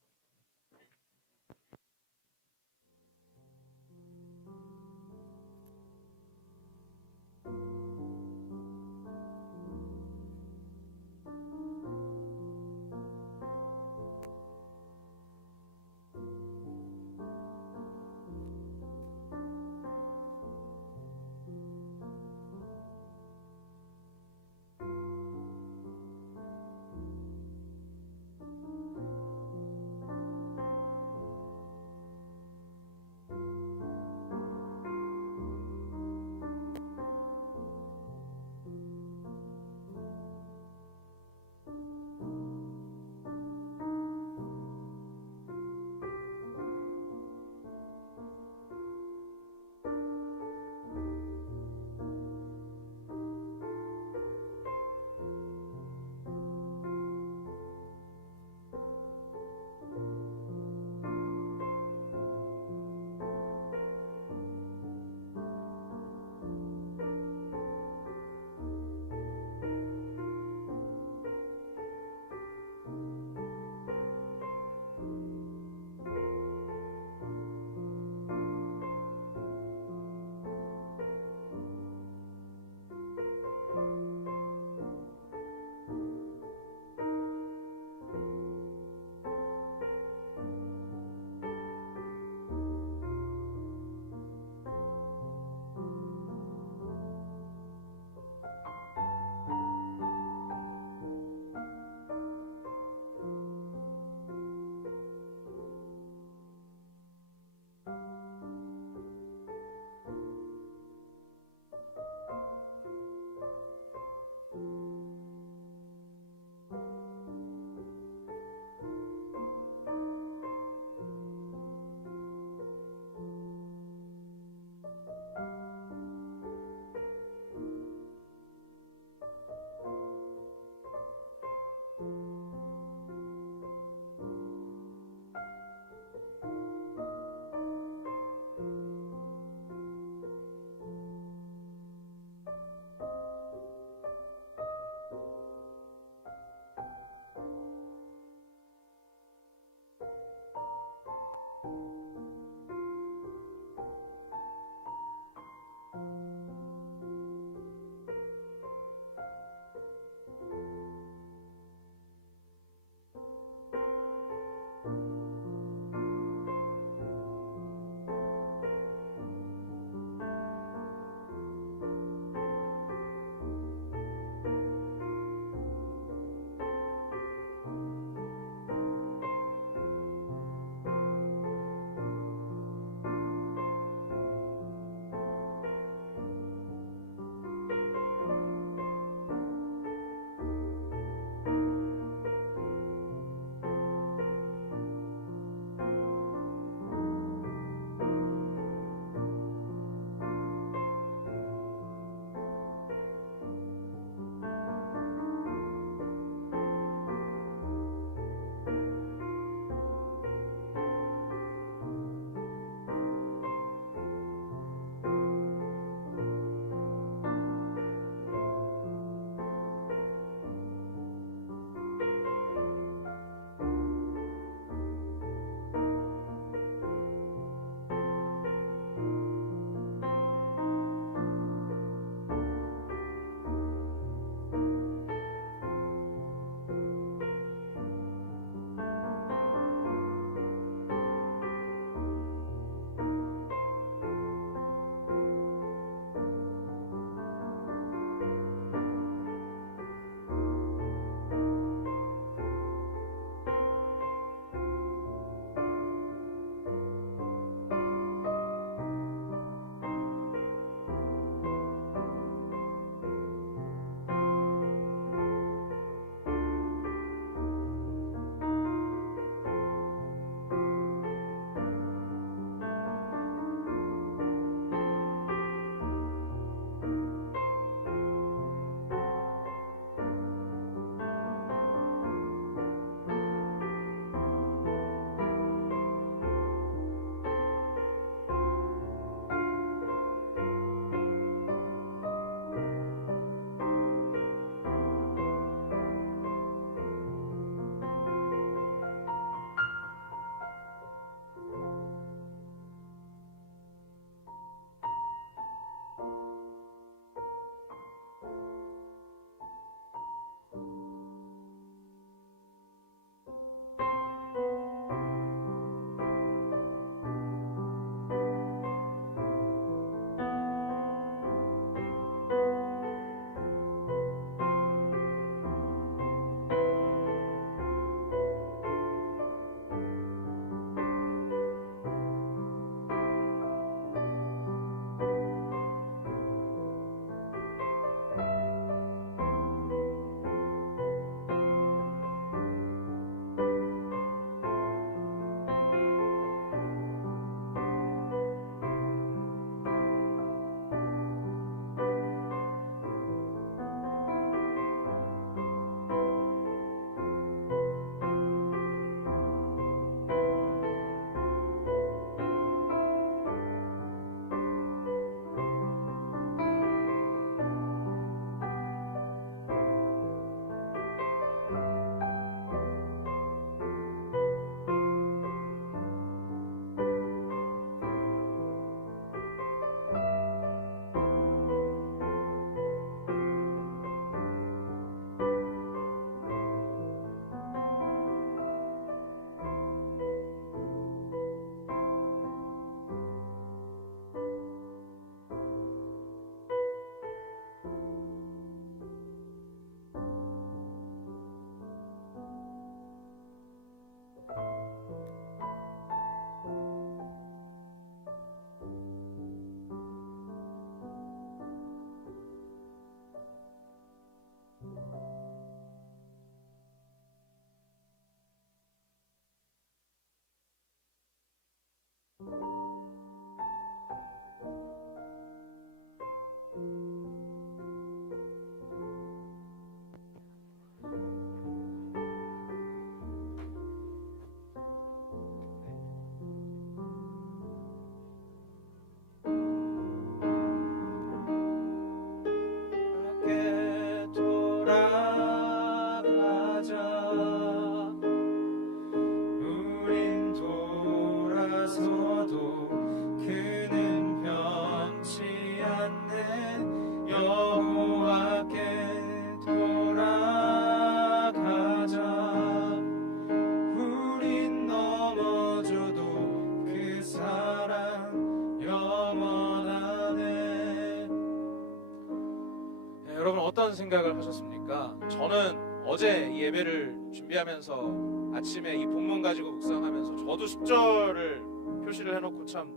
어떤 생각을 하셨습니까? 저는 어제 이 예배를 준비하면서 아침에 이 본문 가지고 묵상하면서 저도 10절을 표시를 해놓고 참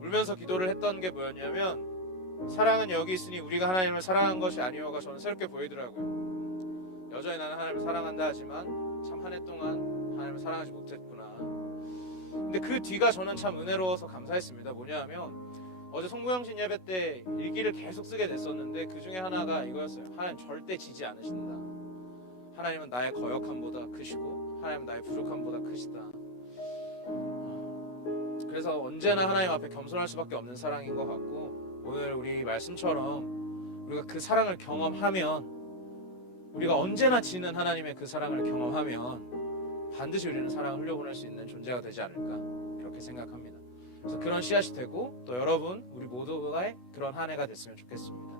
울면서 기도를 했던 게 뭐였냐면, 사랑은 여기 있으니 우리가 하나님을 사랑한 것이 아니오가 저는 새롭게 보이더라고요. 여전히 나는 하나님을 사랑한다 하지만 참 한 해 동안 하나님을 사랑하지 못했구나. 근데 그 뒤가 저는 참 은혜로워서 감사했습니다. 뭐냐면 어제 송구영신 예배 때 일기를 계속 쓰게 됐었는데 그 중에 하나가 이거였어요. 하나님 절대 지지 않으신다. 하나님은 나의 거역함보다 크시고 하나님은 나의 부족함보다 크시다. 그래서 언제나 하나님 앞에 겸손할 수밖에 없는 사랑인 것 같고, 오늘 우리 말씀처럼 우리가 그 사랑을 경험하면, 우리가 언제나 지는 하나님의 그 사랑을 경험하면 반드시 우리는 사랑을 흘려보낼 수 있는 존재가 되지 않을까, 그렇게 생각합니다. 그래서 그런 씨앗이 되고 또 여러분 우리 모두의 그런 한 해가 됐으면 좋겠습니다.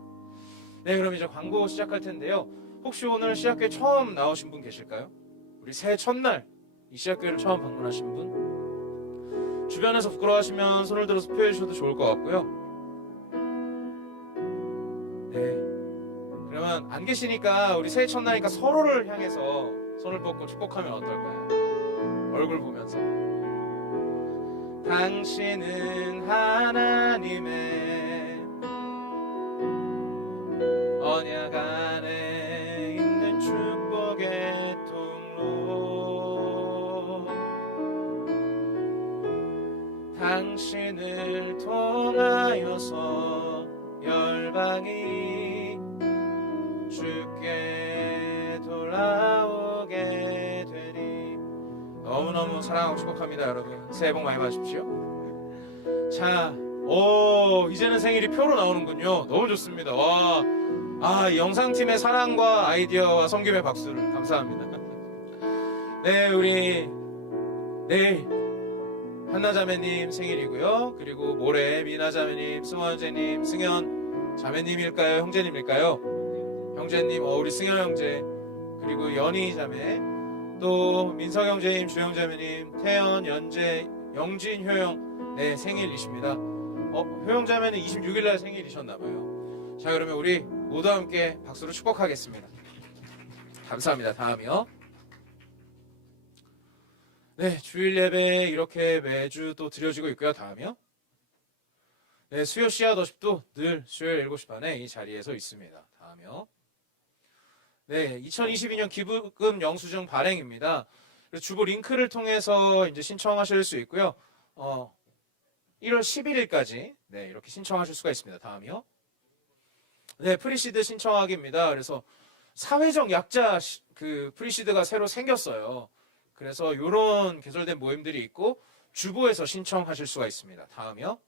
네, 그럼 이제 광고 시작할 텐데요. 혹시 오늘 씨앗교회 처음 나오신 분 계실까요? 우리 새해 첫날 이 씨앗교회를 처음 방문하신 분? 주변에서 부끄러워하시면 손을 들어서 표해 주셔도 좋을 것 같고요. 네, 그러면 안 계시니까 우리 새해 첫날이니까 서로를 향해서 손을 뻗고 축복하면 어떨까요? 얼굴 보면서. 당신은 하나님의 언약 안에 있는 축복의 통로, 당신을 통하여서 열방이 주께 돌아오게 되리. 너무너무 사랑하고 축복합니다. 여러분 새해 복 많이 받으십시오. 자, 이제는 생일이 표로 나오는군요. 너무 좋습니다. 와, 이 영상팀의 사랑과 아이디어와 섬김의 박수를 감사합니다. 네, 우리 내일 한나자매님 생일이고요. 그리고 모레 미나자매님, 승원자매님, 승현 자매님일까요? 형제님일까요? 형제님, 우리 승현 형제, 그리고 연희 자매, 또 민석 형제님, 주영 자매님, 태연, 연재, 영진, 효영, 네, 생일이십니다. 효영 자매는 26일날 생일이셨나봐요. 자, 그러면 우리 모두 함께 박수로 축복하겠습니다. 감사합니다. 다음이요. 네, 주일 예배 이렇게 매주 또 드려지고 있고요. 다음이요. 네, 수요 씨앗워십도 늘 수요일 7시 반에 이 자리에서 있습니다. 다음이요. 네, 2022년 기부금 영수증 발행입니다. 주보 링크를 통해서 이제 신청하실 수 있고요. 1월 11일까지 네, 이렇게 신청하실 수가 있습니다. 다음이요. 네, 프리시드 신청하기입니다. 그래서 사회적 약자 그 프리시드가 새로 생겼어요. 그래서 이런 개설된 모임들이 있고 주보에서 신청하실 수가 있습니다. 다음이요.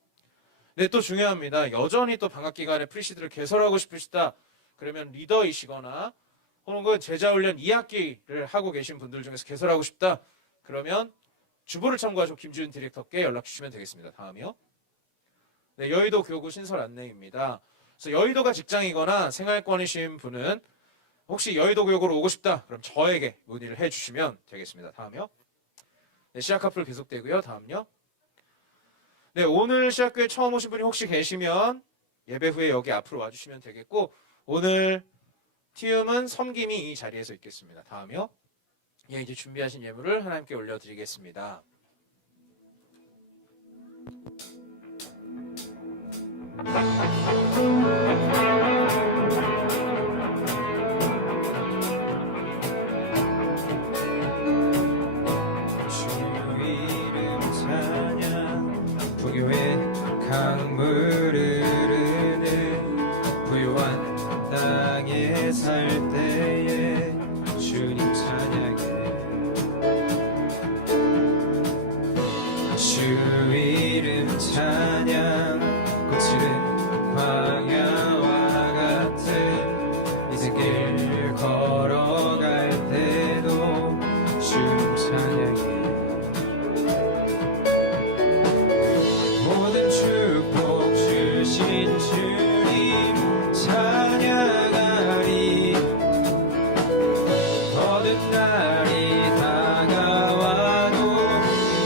네, 또 중요합니다. 여전히 또 방학 기간에 프리시드를 개설하고 싶으시다. 그러면 리더이시거나 혹은 제자훈련 2학기를 하고 계신 분들 중에서 개설하고 싶다. 그러면 주보를 참고하시고 김지훈 디렉터께 연락 주시면 되겠습니다. 다음이요. 네, 여의도 교구 신설 안내입니다. 그래서 여의도가 직장이거나 생활권이신 분은 혹시 여의도 교구로 오고 싶다. 그럼 저에게 문의를 해주시면 되겠습니다. 다음이요. 네, 씨앗 카풀 계속되고요. 다음요. 네, 오늘 씨앗교회 처음 오신 분이 혹시 계시면 예배 후에 여기 앞으로 와주시면 되겠고, 오늘 티움은 섬김이 이 자리에서 있겠습니다. 다음이요. 예, 이제 준비하신 예물을 하나님께 올려드리겠습니다. 주 이름 찬양 부교의 강물 흐르는 부요한 땅에 살 때에 주님 찬양해. 주 이름 찬양 꽃이는 광야와 같은 이슬길 걸어갈 때도 주님 찬양해. 모든 축복 주신 주님 찬양하리. 모든 날이 다가와도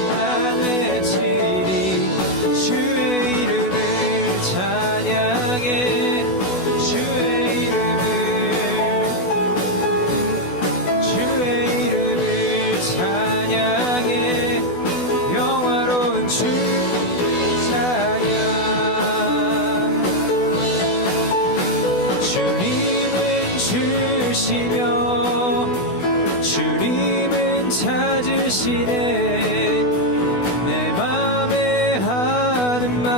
난 외치리. 주님 찬양 주님은 주시며 주님은 찾으시네 내 맘에 하는 말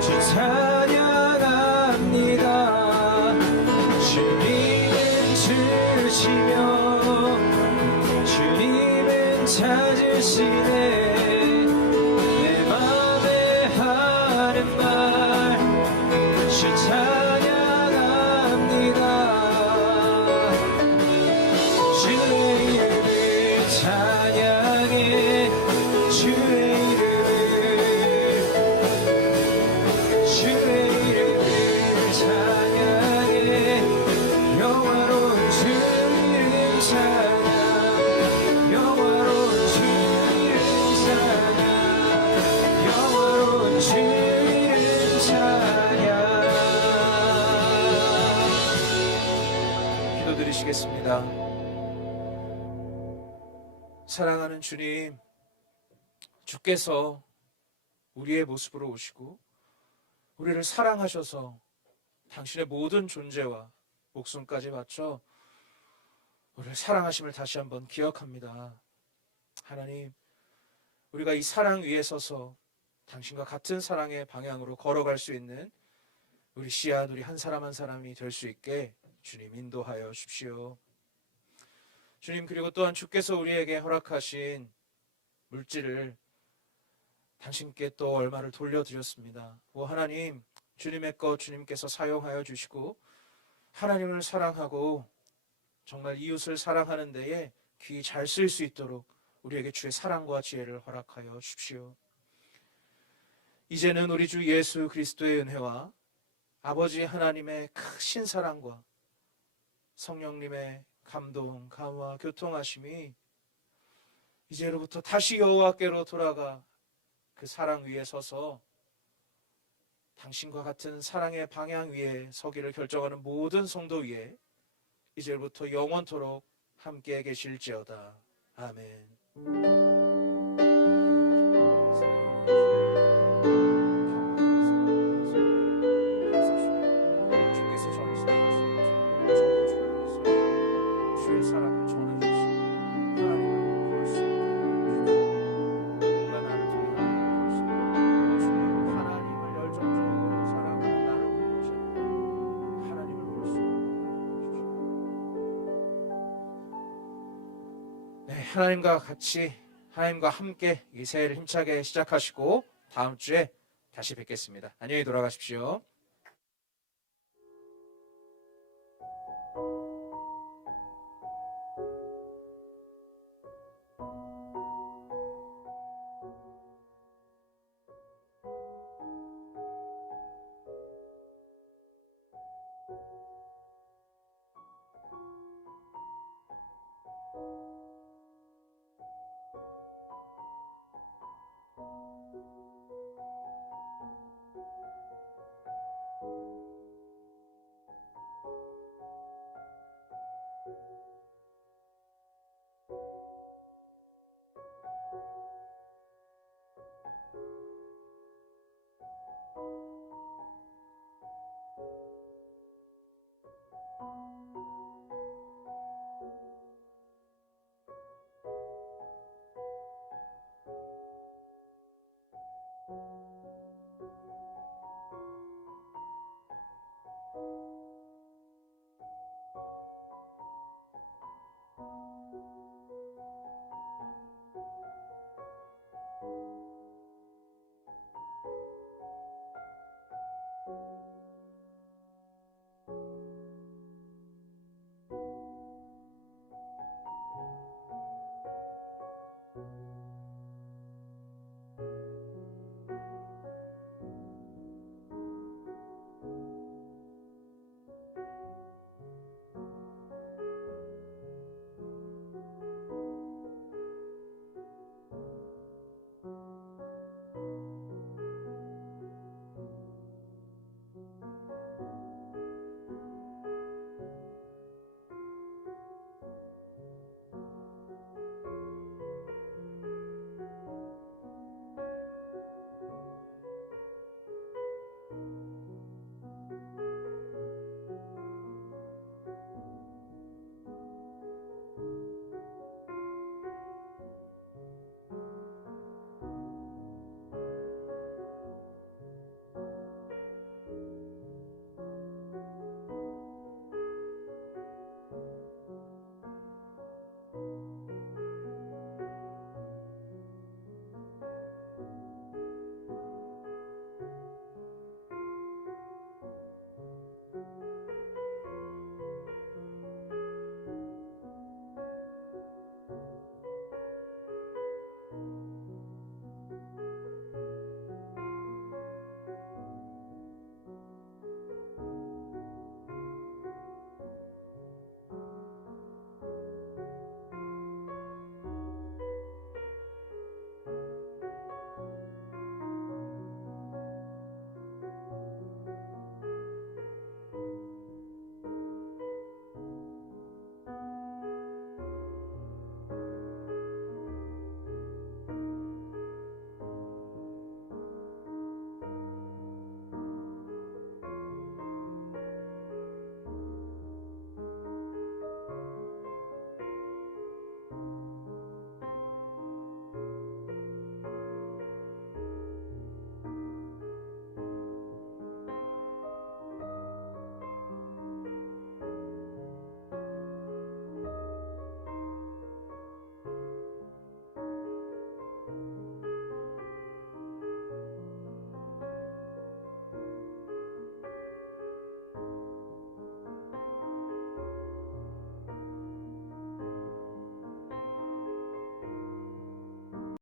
주 찬양합니다 주님은 주시며 주님은 찾으시네 내 맘에 하는 말 주 찬양합니다 주의 이름을 찬양해 주의 이름을 찬양해 영화로운 주 이름 찬양 영화로운 주 이름 찬양 영화로운 주 이름 찬양 기도드리시겠습니다. 사랑하는 주님, 주께서 우리의 모습으로 오시고 우리를 사랑하셔서 당신의 모든 존재와 목숨까지 바쳐 우리를 사랑하심을 다시 한번 기억합니다. 하나님, 우리가 이 사랑 위에 서서 당신과 같은 사랑의 방향으로 걸어갈 수 있는 우리 씨앗, 우리 한 사람 한 사람이 될 수 있게 주님 인도하여 주십시오. 주님, 그리고 또한 주께서 우리에게 허락하신 물질을 당신께 또 얼마를 돌려드렸습니다. 오 하나님, 주님의 것 주님께서 사용하여 주시고 하나님을 사랑하고 정말 이웃을 사랑하는 데에 귀 잘 쓸 수 있도록 우리에게 주의 사랑과 지혜를 허락하여 주십시오. 이제는 우리 주 예수 그리스도의 은혜와 아버지 하나님의 크신 사랑과 성령님의 감동, 감화, 교통하심이 이제로부터 다시 여호와께로 돌아가 그 사랑 위에 서서 당신과 같은 사랑의 방향 위에 서기를 결정하는 모든 성도 위에 이제부터 영원토록 함께 계실지어다. 아멘. 주의 사랑을 전해주시고 하나님을 볼 수 있게 해주시고 누가 나를 통해 하나님을 볼 수 있게 주님 하나님을 열정적으로 사랑하는 나를 볼 것이 아니라 하나님을 볼 수 있게 해주시고 네, 하나님과 같이 하나님과 함께 이 새해를 힘차게 시작하시고 다음 주에 다시 뵙겠습니다. 안녕히 돌아가십시오.